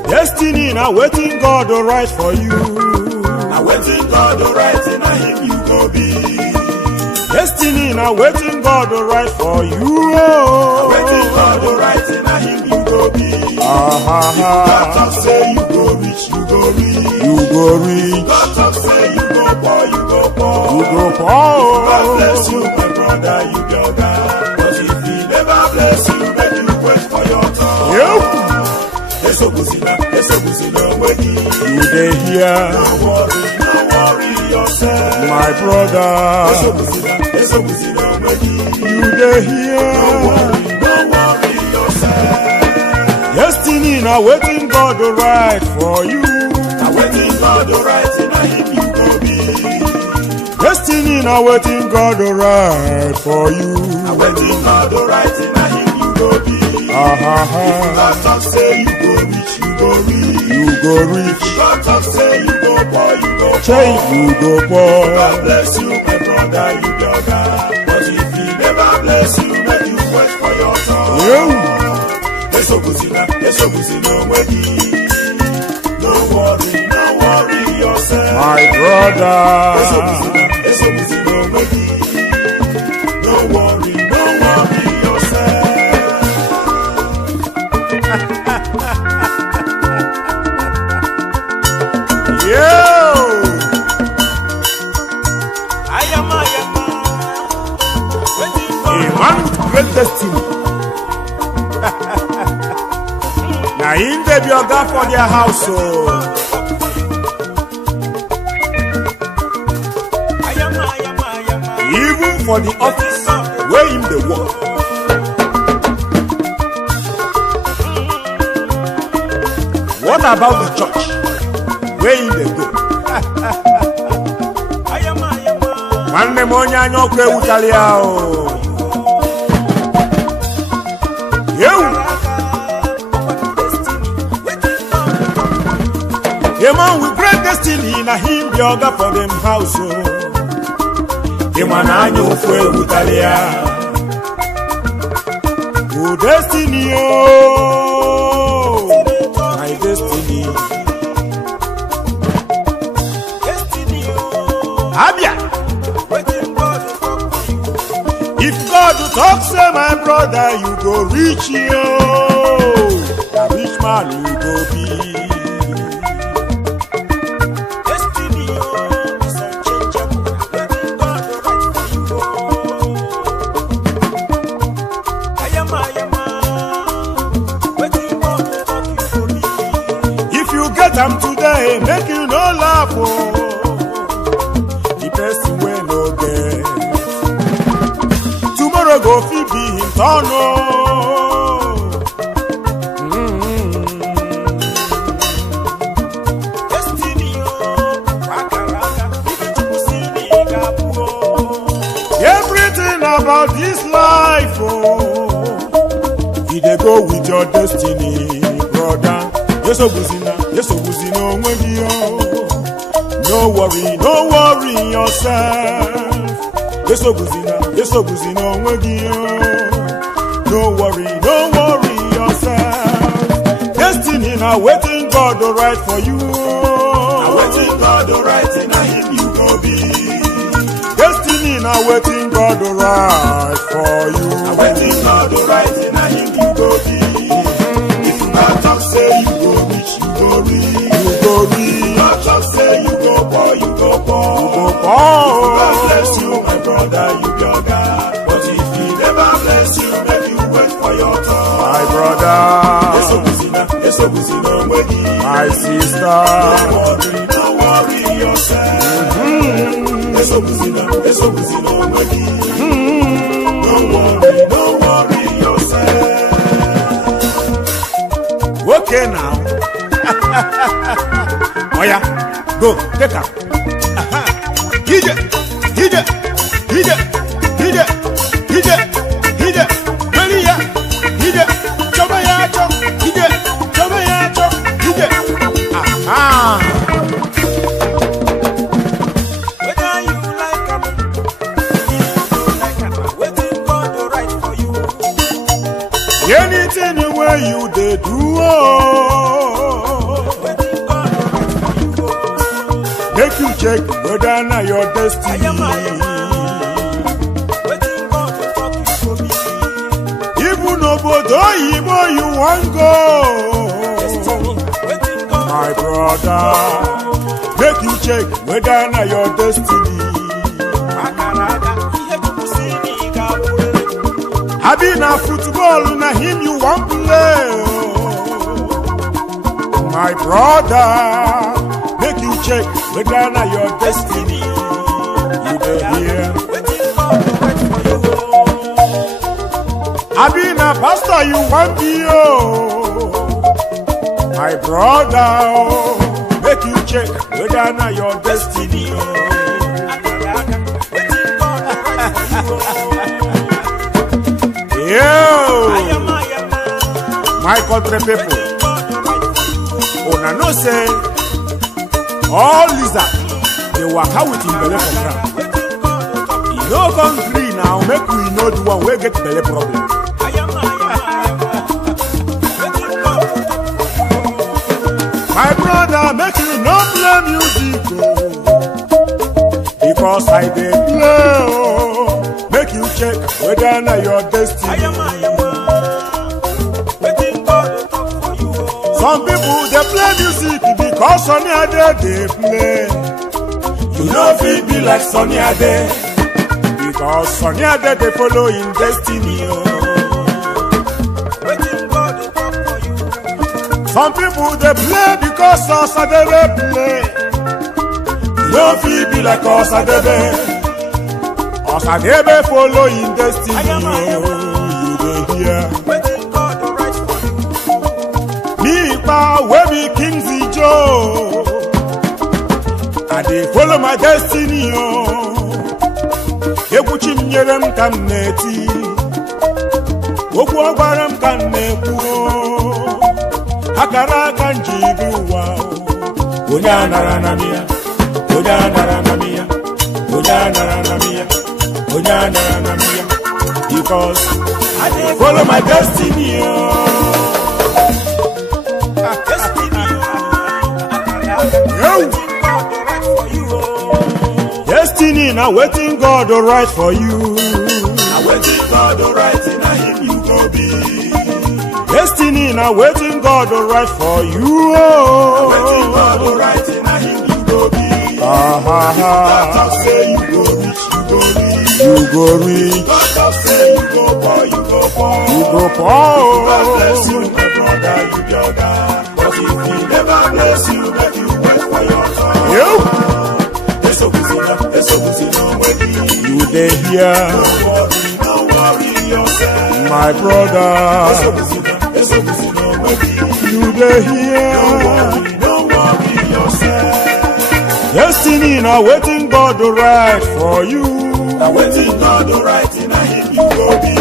Destiny now waiting God to write for you. Now waiting God to write, and I him you go be. Destiny now waiting God to write for you. Now waiting God to write, and I him you go be. God talk say you go rich, you go rich. You go rich. God talk say you go poor, you go poor. You go poor. God bless you, my brother, you go God. But if he never bless you, then you wait for your turn. Yep. Eso buzina, wait. You dey here, No worry yourself. my brother. Eso buzina, wait. You dey here. No worry yourself. Destiny now waiting God to write for you. Now waiting God to write, and I him you go be. Destiny now waiting God to write for you. Now waiting God to write, and I him you go be. God talk say you go rich, you go rich. You go rich. God talk say you go poor, you go poor. Say you go poor. God bless you, my brother, you go God. But if he never bless you, then you wait for your turn. Yeah. Eso buzina, wait. No worry yourself. My brother. Eso buzina, wait. No worry yourself. Great destiny. Now in the be oga for their house. Even for the office where him the work. What about the church where him the go? Nwanne m onye anya ọkụ ewutali ya o. A man with great destiny, na him be oga for them house. A man anya ofu ewutali ya. Oh destiny, oh my destiny. Abia. If God to talk, say my brother, you go reach you. A rich man you go be. Destiny is unchangeable. Waiting God to write for you. Waiting God to talk you for me. If you get them today, make you no laugh. Oh. The person will no get. Tomorrow go fit be him turn. Destiny, waka waka, even to see me gabu. Everything about this life, oh, you dey go with your destiny, brother. Yes, obuzina, onwegi oh. No worry yourself. Yes, obuzina, onwegi oh. No worry yourself. Destiny now waiting God to write for you. Now waiting God to write, and I him you go be. Destiny now waiting God to write for you. Now waiting God to write, and I him you go be. If God talk say you go rich, you go rich. You go reach. God talk say you go poor, you go poor. You go poor. God bless you, my brother, you go God. But if he never bless you, then you wait for your turn. My brother. Eso buzina, wegi. My sister. Don't worry yourself. Eso buzina, wegi. Don't worry yourself. Okay now. Oh yeah, go, take her. Hide, hide, hide, hide, hide, hide, Maria, hide, Chomaya, hide, Chomaya, hide. Aha. Whether you like am, waiting God to write for you. Anything where you they do, Waiting God to write for you. make you check whether na your destiny. Waiting God to talk you for me. Even obodo oyibo you wan go, Waiting God my brother. Make you check whether na your destiny. Akaraga, ihe tupu si n'iga wure. Abi na football na him you wan play, my brother. Make you check whether na your destiny. You dey hear? Waiting God to write for you. Abi na pastor you wan be, my brother. Make you check whether na your destiny. Akaraga, waiting God to write for you. Yo, Ayama, my country people, God to write for you. una know say all lizard dey waka with him belle for ground. Waiting God to talk E no come gree now, make we know the one wey get belle problem. Ayama, waiting God to talk for you. My brother, make you no play music, because I dey play. Make you check whether na your destiny. Ayama, waiting God to talk for you. Some people dey play music because Sunny Ade dey play. You no fit be like Sunny Ade, because Sunny Ade dey follow him destiny. Waiting God to talk for you. Some people dey play because Osadebe play. You no fit be like Osadebe. Osadebe follow him destiny. You dey hear? Waiting God to write for you. Me pa wey be Kingsley Joe, I dey follow my destiny. Egwu chi m nyere m ka m na-eti, okwu ọ gwara m ka m na-ekwu, akara aka m ji bi ụwa. Onye anara na m ya, onye anara na m ya, onye anara na m ya, onye anara na m ya, because I dey follow my destiny. Destiny, Yo. waiting God to write for you. Destiny na wetin God do write for you. Na wetin God do write na him you go be. Destiny na wetin God do write for you. Wetin God do write na him you go be. Ah, ha, God ha. talk say you go reach, you go reach. You go reach, God talk say you go poor, you go poor. you go God bless poor. you, my brother, you be oga. But if he never bless you, make you wait for your turn. You, Eso busina, wedi. you dey hear, No worry yourself. my brother. Eso busina, wedi. You dey hear. No worry yourself. Destiny na wetin God do write for you. Na wetin God do write na him you go be.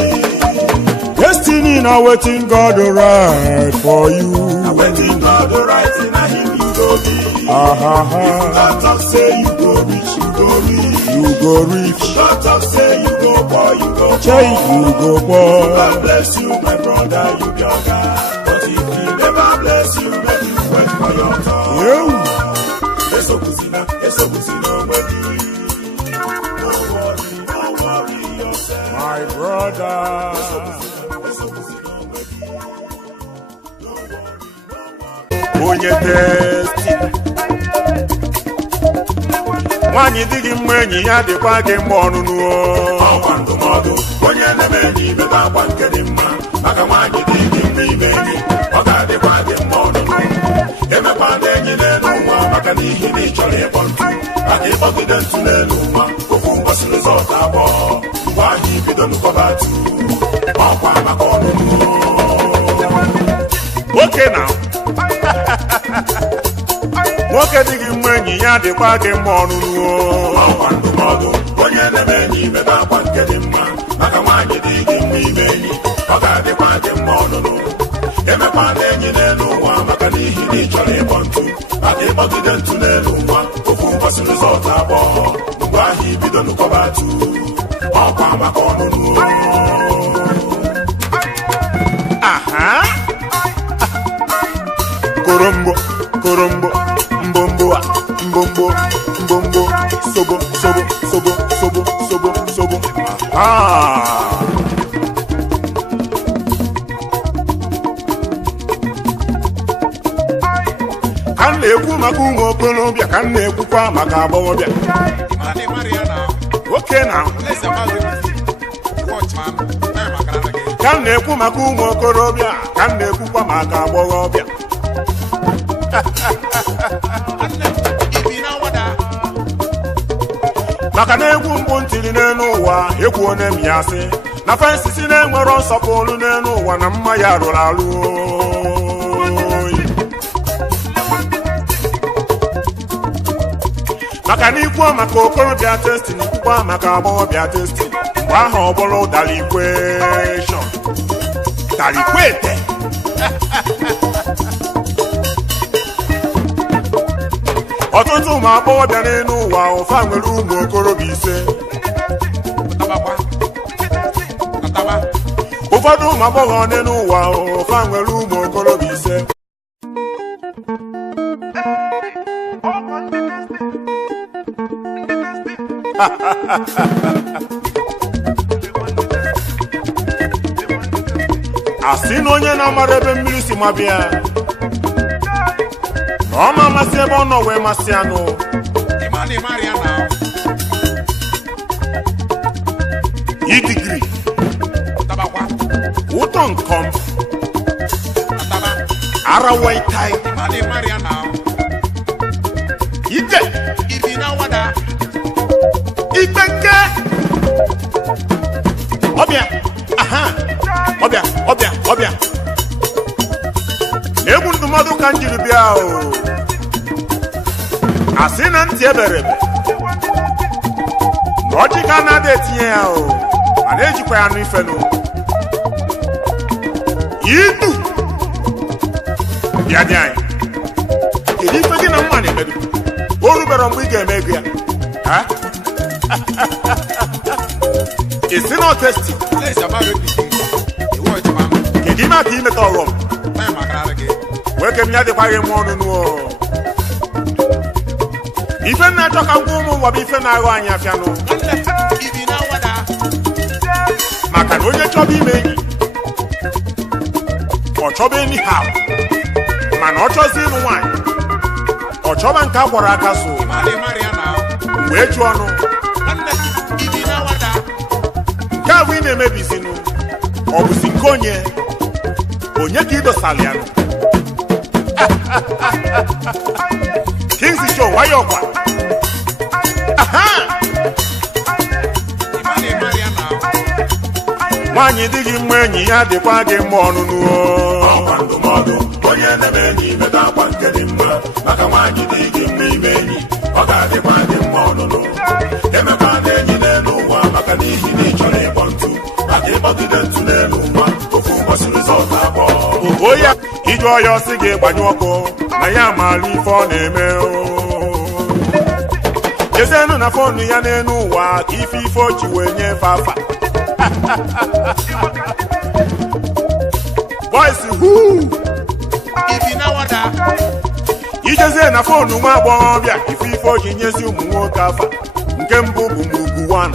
Destiny na wetin God do write for you. Na wetin God do write na him you go be. Ah, ha, ha. God talk say you go reach, you go reach. You go reach, God talk say you go poor, you go say poor. you go poor. God bless you, my brother, you be oga. But if he never bless you, make you wait for your turn. You, Eso busina, wedi. No worry yourself. my brother. Eso busina, wedi. Onye destiny. Nwaanyị dị gị mma, enyi ya dịkwa gị mma ọnụnụ. Ọkwa ndụmọdụ onye na-eme enyi mebe agba nke dị mma, maka nwaanyị dị gị mma ime enyi, ọ ga-adịkwa gị mma ọnụnụ. Emekwana enyi n'elu ụwa, maka n'ihi na ị chọrọ ịkpọ ntu, maka ịkpọgide ntu n'elu ụwa, ofu mbọsị rizọt abụọ, mgbe ahụ ibido nkọba atu, ọkwa maka ọnụnụ. Okay now. nwoke dị gị mma enyi ya dịkwa gị mma ọnụnụ ọkwa ndụmọdụ onye na-eme enyi mebe akwa nke dị mma maka nwaanyị dị gị mma ime enyi ọ ga-adịkwa gị mma ọnụnụ emekwana enyi n'elu ụwa maka n'ihi na ị chọrọ ịkpọ ntụ maka ịkpọgide ntụ n'elu ụwa ofu ụbọchị rizọt abụọ mgbe ahụ ibido n'ụkọba atụ ọkwa maka ọnụnụ korombo korombo mbombo mbombo mbombo sobo sobo sobo sobo sobo sobo ka m na-ekwu maka ụmụ okorobịa ka m na-ekwukwa maka agbọghọbịa oke na ka m na-ekwu maka ụmụ okorobịa ka m na-ekwukwa maka agbọghọbịa maka na egwu mbụ ntiri n'elu ụwa egwu onye m ya sị na fensisi na-enwero nsọpụrụ n'elu ụwa na mma ya rụrụ arụ maka na ikwuo maka okorobịa testin ikwukwa maka agbọghọbịa testin mgbe ahụ ọ bụrụ dalikweshọn dalikwete ọtụtụ ụmụ agbọghọbịa n'elu ụwa ụfa nwere ụmụ okorobịa ise ụfọdụ ụmụ agbọghọ n'elu ụwa ụfa nwere ụmụ okorobịa ise asị na onye na-amara ebe mmiri si mabịa na ọ ma amasị ebe ọ nọ wee masị anụ idigiri ụtọ nkom arawaitai ike ikpeke ọbịa ọbịa ọbịa ọbịa egwu ndụmọdụ ka m jiri bịa o asị na ntị ebere ebe na ọjị ka na-ada etinye ya o mana ejikwa ya n'ifenu idu bịa dị anyị kedu ife gị na mma na-emedu o rubere mgbe ị ga-eme ego ya isi na otesti kedu ime aka imeta ọghọm nwoke m ya dịkwaghị mma ọnụnụ ife na-achọ ka ngwa ụmụ ụwa bụ ife na-aghọ anyị afịanụ maka na onye chọba ime enyi ọ chọba enyi ha mana ọ chọzi ịnụ nwaanyị ọ chọba nke a gwara aka so wee jụọ ọnụ nke ahụ ị na-emebizinụ ọ bụzi nke onye ka idosala ya Kingsley Show nwayọ ọkwa nwaanyị dị gị mma enyi ya dịkwa gị mma ọnụnụ ọkwa ndụmọdụ onye na-eme enyi mebe akwa nke dị mma maka nwaanyị dị gị mma ime enyi ọ ga-adịkwa gị mma ọnụnụ emekwana enyi n'elu ụwa maka n'ihi na ị chọrọ ịkpọ ntụ maka ịkpọgide ntụ n'elu ụwa ofu ụbọchị rizọt abụọ ogo ya ije ọya ọsị gị gbanyụ ọkụ na ya maara ife ọ na-eme jezienụ na fonu ya n'elu ụwa ka ife o ji wee nyefe afa boys ijezie na fonu nwa agbọghọbịa ife o ji nyezi ụmụ nwoke afa nke mbụ bụ mugwu 1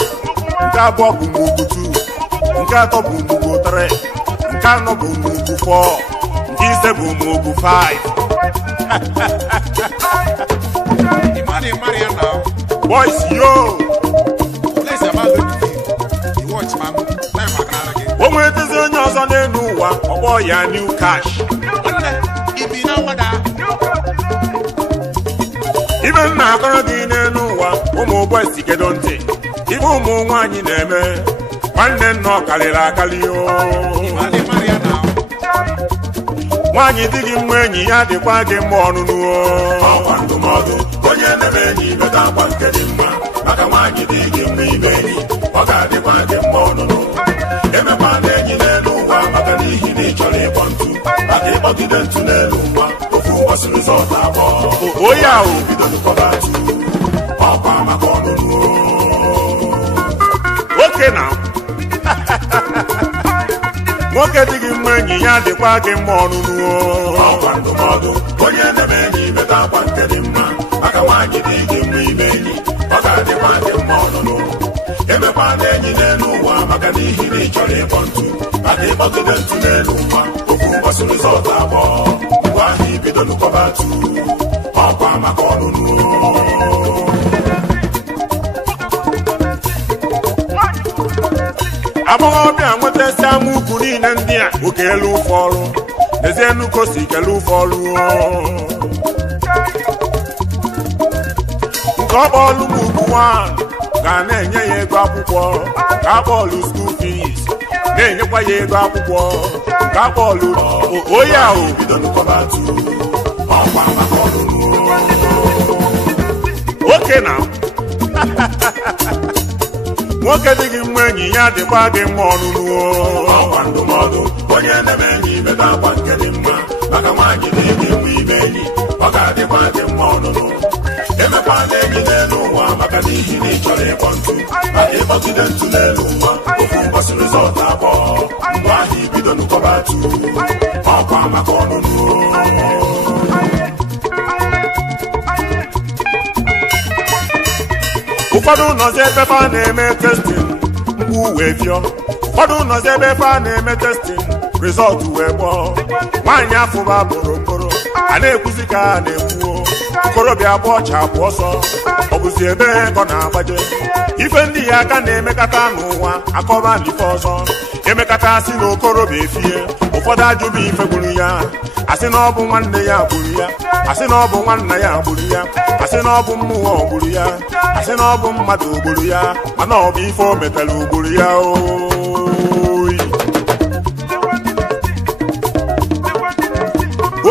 nke abụọ bụ mugwu 2 nke atọ bụ mugwu 3 nke anọ bụ mugwu 4 nke ise bụ mugwu 5 boys yo o nwetezi onye ọzọ n'elu ụwa ọgbọ ya new cash ibe m na-akọrọ gị n'elu ụwa ụmụ boys kedo ntị ibe ụmụ nwaanyị na-eme nwanne nna ọ karịrị akarị nwaanyị dị gị mma enyi ya dịkwa gị mma ọnụnụ ọkwa ndụmọdụ imeta akwa nke dị mma maka nwaanyị dị gị mma ime enyi ọ ga-adịkwa gị mma ọnụnụ emekwa na enyi n'elu ụwa maka n'ihi na ị chọrọ ịkpọ ntu maka ịkpọgide ntu n'elu ụwa ofu ụbọchị rizọt abụọ oyi ahụ bido nkọba atụ ọkwa maka ọnụnụ oke na nwoke dị gị mma enyi ya dịkwa gị mma ọnụnụ ọkwa ndụmọdụ onye na-eme enyi imeta akwa nke dị mma maka nwaanyị dị gị mma ime enyi ọ ga-adịkwa gị mma ọnụnụ emekwa na enyi n'elu ụwa maka n'ihi na ị chọrọ ịkpọ ntu maka ịkpọgide ntu n'elu ụwa ofu ụbọchị rizọt abụọ mgbe ahụ ibido nkọba atụ ọkwa maka ọnụnụ agbọghọbịa nwetasi amaokwu niile ndị a oke elu ụfọ ọrụ n'ezie nnukwu si kele ụfọ ọrụ nke ọ kpọọlụ m ugwu nwaanyị ga na-enye ya ego akwụkwọ ka akpọọlụ school fees na-enyekwa ya ego akwụkwọ nke akpọọlụ oyi ahụ bido nkọba atụ ọkwa maka ọnụnụ oke na nwoke dị gị mma enyi ya dịkwa gị mma ọnụnụ ọkwa ndụmọdụ onye na-eme enyi imeta akwa nke dị mma maka nwaanyị dị gị mma ime enyi ọ ga-adịkwa gị mma ọnụnụ emekwa na enyi n'elu ụwa maka n'ihi na ị chọrọ ịkpọ ntu maka ịkpọgide ntu n'elu ụwa ofu ụbọchị rizọt abụọ mgbe ahụ ibido nkọba atụ ọkwa maka ọnụnụ ụfọdụ nọzi ebe fa na-eme testin mgbu wee fịọ ụfọdụ nọzi ebe fa na-eme testin rizọt wee gbọọ nwaanyị afụba bụrụmbụrụ a na-ekwuzi ka a na-ekwuo okorobịa abụọ ọcha abụ ọsọ ọ bụzi ebe ego na-agbaje ife ndị ya aka na-emekata n'ụwa akọba n'ife ọzọ emekata asị na okorobịa efie ụfọdụ ajụbụ ife gburu ya asị na ọ bụ nwanne ya gburu ya asị na ọ bụ nwanna ya gburu ya asị na ọ bụ mmụọ gburu ya asị na ọ bụ mmadụ gburu ya mana ọ bụ ife o metara ugburu ya oyi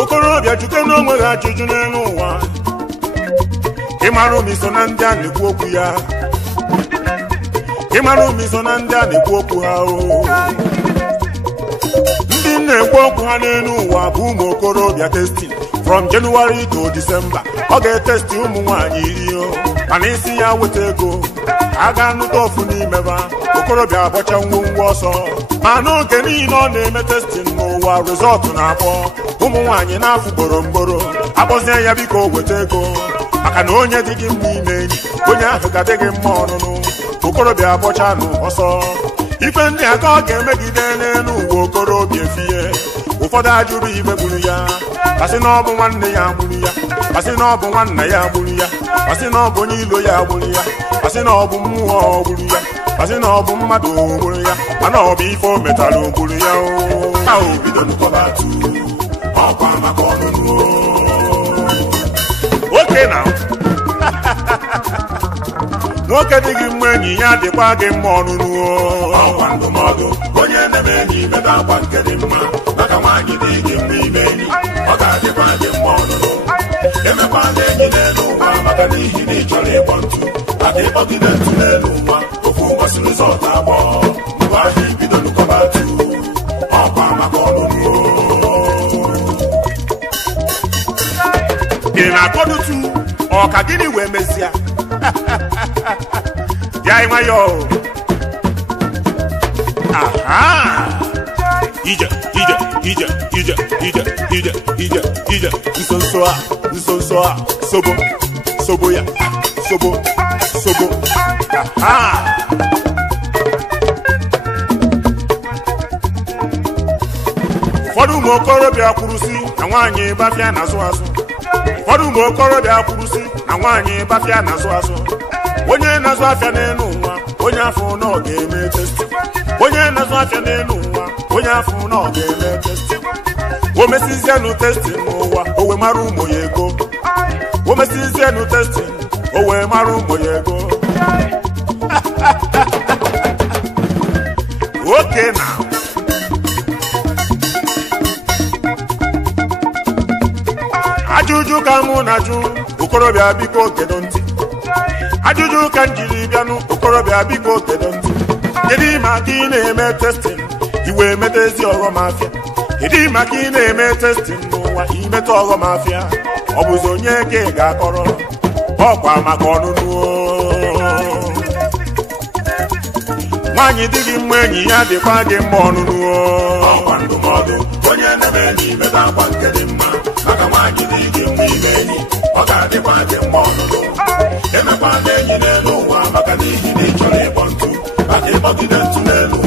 okorobịa jute n'onwe ha ajụjụ n'elu ụwa ịmara umiso na ndị a na-ekwu okwu ya ịmara umiso na ndị a na-ekwu okwu ha ndị na-ekwu okwu ha n'elu ụwa bụ ụmụ okorobịa testing from January to December ọ ga-etesti ụmụ nwaanyị 10 mana isi ya weta ego a ga-anụta ofu n'imeba okorobịa abọcha ngwongwo ọsọ ma n'oge niile ọ na-eme testing n'ụwa rizọtụ na-akpọ ụmụ nwaanyị na-afụ gboro akpọzie ya biko weta ego maka na onye dị gị mma ime enyi onye ahụ ga-adị gị mma ọnụnụ okorobịa abọcha nụ ọsọ ife ndị aka ọ ga-emegide n'elu ụwa okorobịa efie ụfọdụ ajụrụ ibe gburu ya asị na ọ bụ nwanne ya gburu ya asị na ọ bụ nwanna ya gburu ya asị na ọ bụ onye ilo ya gburu ya asị na ọ bụ mmụọ gburu ya asị na ọ bụ mmadụ gburu ya mana ọ bụ ife o metara gburu ya bido nkọba atụ ọkwa maka ọnụnụ oke na nwoke dị gị mma enyi ya dịkwa gị mma ọnụnụ ọkwa ndụmọdụ onye na-eme enyi imeta akwa nke dị mma maka nwaanyị dị gị mma ime enyi ọ ga-adịkwa gị mma ọnụnụ emekwa na enyi n'elu ụwa maka n'ihi na ị chọrọ ịkpọ ntu maka ịkpọgide ntu n'elu ụwa ofu ụbọchị rizọt abụọ mgbe ahụ ibido nkọba atụ ọkwa maka ọnụnụ ị na-akọdutu ọka gịnị wee mezie ya nwayọọ aha ije nsonso a sobo ya sobo aha ụfọdụ ụmụ okorobịa kwurusi na nwaanyị bafịa na-azụ azụ ụfọdụ ụmụ okorobịa kwurusi na nwaanyị bafịa na-azụ azụ onye na-azụ afịa n'elu ụwa onye afọ na ọ ga-eme testi onye na-azụ afịa n'elu ụwa onye afọ na ọ ga-eme testi o mesizienụ testi n'ụwa o wee mara ụmụ ya ego o mesizienụ testi o wee mara ụmụ ya ego oke na ajụjụ ka mụ na-ajụ okorobịa biko kedo ntị ajụjụ ka m jiri bịanụ okorobịa biko kedo ntị kedu maka ị na-eme testin iwe emeta ezi ọghọm afịa kedu maka ị na-eme testin n'ụwa imeta ọghọm afịa ọ bụzi onye ka ị ga-akọrọ ọkwa maka ọnụnụ nwaanyị dị gị mma enyi ya dịkwa gị mma ọnụnụ ọkwa ndụmọdụ onye na-eme enyi mebe akwa nke dị mma maka nwaanyị dị gị mma ime enyi ọ ga-adịkwa gị mma ọnụnụ emekwa na enyi n'elu ụwa maka n'ihi na ị chọrọ ịkpọ ntụ maka ịkpọgide ntụ n'elu